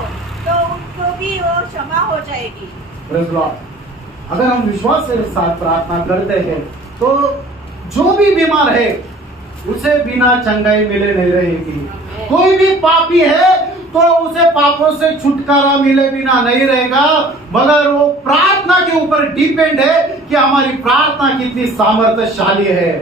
तो उनको भी वो क्षमा हो जाएगी। Praise the Lord. अगर हम विश्वास के साथ प्रार्थना करते हैं तो जो भी बीमार है उसे बिना चंगाई मिले नहीं रहेगी। कोई भी पापी है तो उसे पापों से छुटकारा मिले बिना नहीं रहेगा, मगर वो प्रार्थना के ऊपर डिपेंड है कि हमारी प्रार्थना कितनी सामर्थ्यशाली है,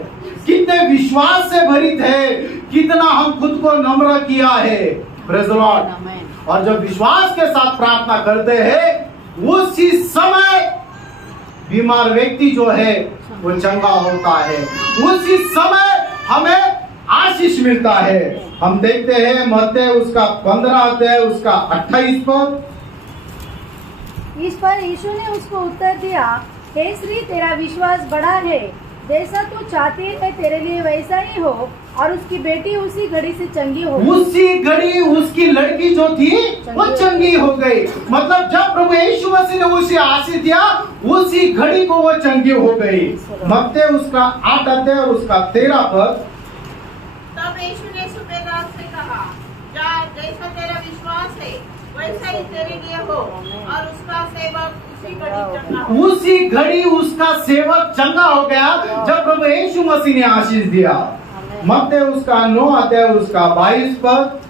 कितने विश्वास से भरित है, कितना हम खुद को नम्र किया है। Praise the Lord. और जब विश्वास के साथ प्रार्थना करते हैं उसी समय बीमार व्यक्ति जो है वो चंगा होता है, उसी समय हमें आशीष मिलता है। हम देखते हैं मत्ती उसका 15 अध्याय उसका 28 पद। इस पर यीशु ने उसको उत्तर दिया, हे स्त्री, तेरा विश्वास बड़ा है, जैसा तू चाहती है तेरे लिए वैसा ही हो। और उसकी बेटी उसी घड़ी से चंगी हो गई। उसी घड़ी उसकी लड़की जो थी वो चंगी हो गई। मतलब जब प्रभु यीशु मसीह ने उसे आशीष दिया उसी घड़ी को वो चंगी हो गई। मत्ती उसका 8 अध्याय उसका 13 पद। तब यीशु ने सूबेदार से कहा, जा, जैसा तेरा विश्वास है वैसा ही तेरे लिए हो। और उसका सेवक उसी घड़ी उसका सेवक चंगा हो गया जब प्रभु यीशु मसीह ने आशीष दिया। मत्ती उसका 9 अध्याय उसका 22 पद।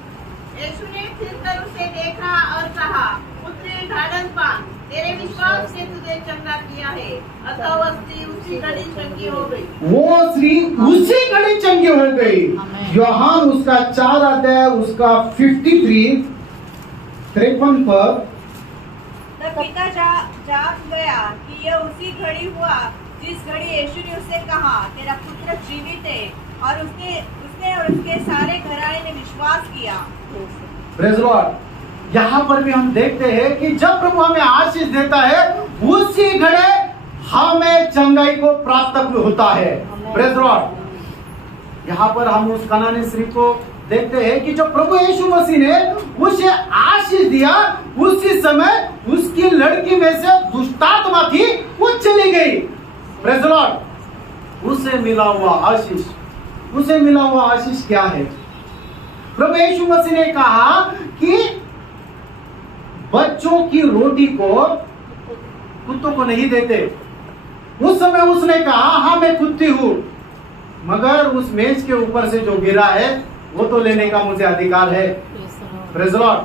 यीशु ने फिर कर उसे देखा और कहा, पुत्री ढाढ़स बांध, तेरे विश्वास से तुझे चंगा किया है। अतः वह स्त्री उसी घड़ी चंगी हो गई। वो स्त्री उसी घड़ी चंगी हो गई। यूहन्ना उसका 4 अध्याय उसका 53 पद। तब पिता जाग गया कि यह उसी घड़ी हुआ जिस घड़ी यीशु ने उससे कहा, तेरा पुत्र जीवित है। और उसने और उसके सारे घराने ने विश्वास किया। Praise Lord. यहाँ पर भी हम देखते हैं कि जब प्रभु हमें आशीष देता है उसी घड़े हमें चंगाई को प्राप्त होता है। Praise Lord. यहाँ पर हम उस कनानी स्त्री को देखते हैं कि जो प्रभु यीशु मसीह ने उसे आशीष दिया, उसी समय उसकी लड़की में से दुष्टात्मा थी वो चली गई। Praise Lord. उसे मिला हुआ आशीष, उसे मिला हुआ आशीष क्या है? प्रभु यीशु मसीह ने कहा कि बच्चों की रोटी को कुत्तों को नहीं देते। उस समय उसने कहा, हाँ मैं कुत्ती हूं, मगर उस मेज के ऊपर से जो गिरा है वो तो लेने का मुझे अधिकार है। Praise Lord.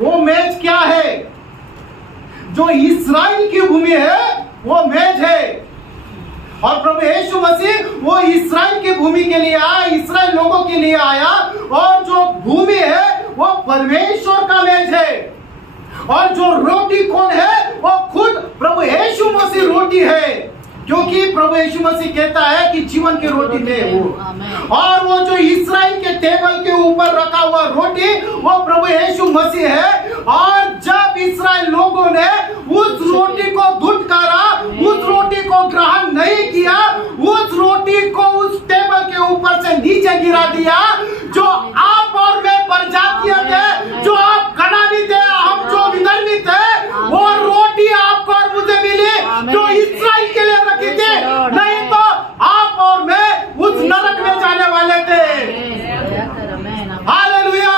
वो मेज क्या है? जो इस्राएल की भूमि है वो मेज है। और प्रभु यीशु मसीह वो इस्राएल की भूमि के लिए आया, इस्राएल लोगों के लिए आया। और जो भूमि है वो परमेश्वर का मेज है। और जो रोटी कौन है? वो खुद प्रभु यीशु मसीह रोटी है। क्योंकि प्रभु यीशु मसीह कहता है कि जीवन की रोटी मैं हूँ। और वो जो इस्राएल के टेबल के ऊपर रखा हुआ रोटी वो प्रभु यीशु मसीह है। और जब इस्राएल लोगों ने उस रोटी को धुतकारा, उस रोटी को ग्रहण नहीं किया, उस रोटी को उस टेबल के ऊपर से नीचे गिरा दिया, जो आप और मैं परजातियां थे, जो आप कनानी थे, हम जो विधर्मी थे, वो रोटी आपको और मुझे मिली जो इस्राएल के लिए रखी थी। नहीं तो आप और मैं उस नरक में जाने वाले थे। Hallelujah,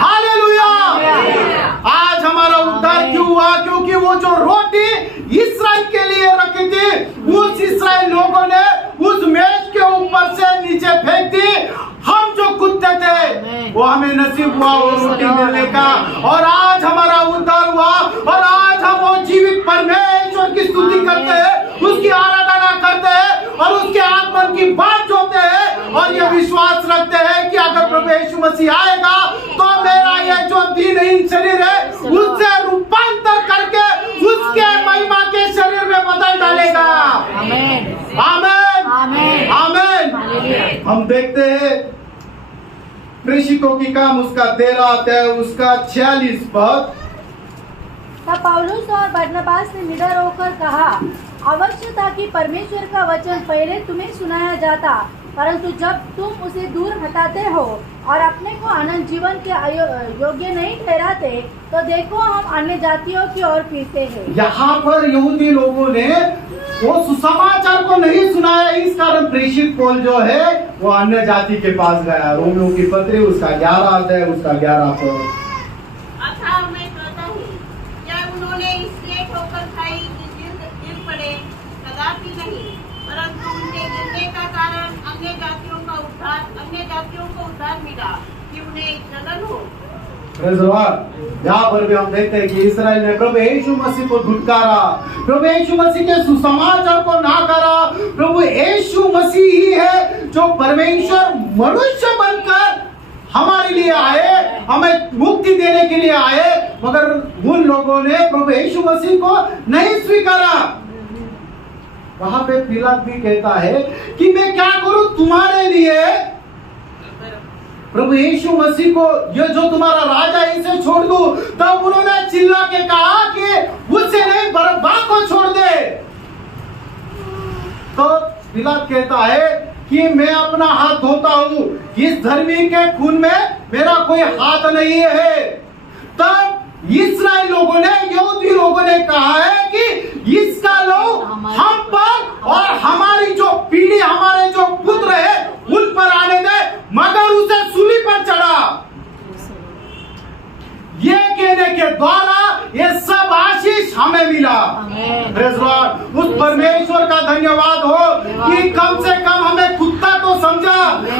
hallelujah. आज हमारा उद्धार क्यों हुआ? क्योंकि वो जो रोटी इस्राएल के लिए रखी थी उस इस्राएल लोगों ने उस मेज के ऊपर से नीचे फेंक दी। हम जो कुत्ते थे वो हमें नसीब हुआ वो रोटी मिलने का। और आज हमारा उद्धार हुआ। और आज हम वो जीवित परमेश्वर की स्तुति करते हैं, उसकी आराधना करते हैं और उसके आगमन की बात जोते हैं। और ये विश्वास रखते हैं कि अगर प्रभु यीशु मसीह आएगा तो मेरा ये जो दीनहीन शरीर है उससे रूपांतर करके उसके महिमा के शरीर में बदल डालेगा। आमेन, आमेन, आमेन। हम देखते हैं प्रेषितों की काम उसका 13 अध्याय उसका 46 पद। तब पौलुस और बरनबास ने निडर होकर कहा, अवश्य था कि परमेश्वर का वचन पहले तुम्हें सुनाया जाता, परंतु जब तुम उसे दूर हटाते हो और अपने को अनंत जीवन के योग्य नहीं ठहराते, तो देखो हम अन्य जातियों की ओर फिरते हैं। यहाँ पर यहूदी लोगों ने वो सुसमाचार को नहीं सुनाया, इस कारण प्रेषित पौल जो है वो अन्य जाति के पास गया। रोमियों की पत्री उसका 11 अध्याय उसका 11 पद। अतः मैं कहता हूँ, क्या उन्होंने इसलिए ठोकर खाई कि गिर पड़े? कदापि नहीं, परंतु उनके गिरने का कारण अन्य जातियों को उद्धार मिला कि उन्हें जलन हो। यहाँ पर भी हम देखते हैं कि इस्राएल ने प्रभु यीशु मसीह को धुतकारा, प्रभु यीशु मसीह के सुसमाचार को नाकारा। प्रभु यीशु मसीह ही है जो परमेश्वर मनुष्य बनकर हमारे लिए आए, हमें मुक्ति देने के लिए आए, मगर उन लोगों ने प्रभु यीशु मसीह को नहीं स्वीकारा। वहां पे पिलात भी कहता है कि मैं क्या करूं तुम्हारे लिए? प्रभु यीशु मसीह को, ये जो तुम्हारा राजा इसे छोड़ दूं? तब उन्होंने चिल्ला के कहा कि उससे नहीं, बरअब्बा को छोड़ दे। तो पिलात कहता है कि मैं अपना हाथ धोता हूं, इस धर्मी के खून में मेरा कोई हाथ नहीं है। तब इस्राएल लोगों ने, यहूदी लोगों ने कहा है कि इसका लहू हम पर और हमारी जो पीढ़ी, हमारे जो पुत्र है उन पर आने दे, मगर उसे सूली पर चढ़ा। ये कहने के द्वारा ये सब आशीष हमें मिला। Praise Lord. उस परमेश्वर का धन्यवाद हो कि कम से कम हमें कुत्ता तो समझ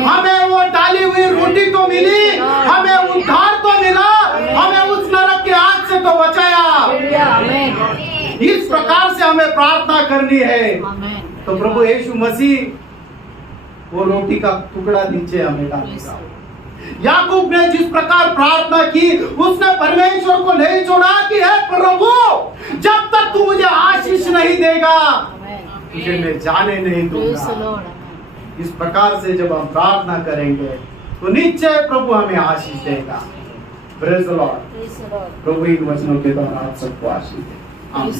हमें वो डाली हुई रोटी तो मिली, हमें उद्धार तो मिला, हमें उस नरक के आग से तो बचाया। इस प्रकार से हमें प्रार्थना करनी है। तो प्रभु यीशु मसीह वो रोटी का टुकड़ा नीचे हमें डालेगा। याकूब ने जिस प्रकार प्रार्थना की, उसने परमेश्वर को नहीं छोड़ा कि हे प्रभु, जब तक तू मुझे आशीष नहीं देगा तुझे मैं जाने नहीं दूंगा। इस प्रकार से जब हम प्रार्थना करेंगे तो निश्चय प्रभु हमें आशीष देगा। Praise the Lord. प्रभु इन वचनों के द्वारा आप सबको आशीष दे। आमीन।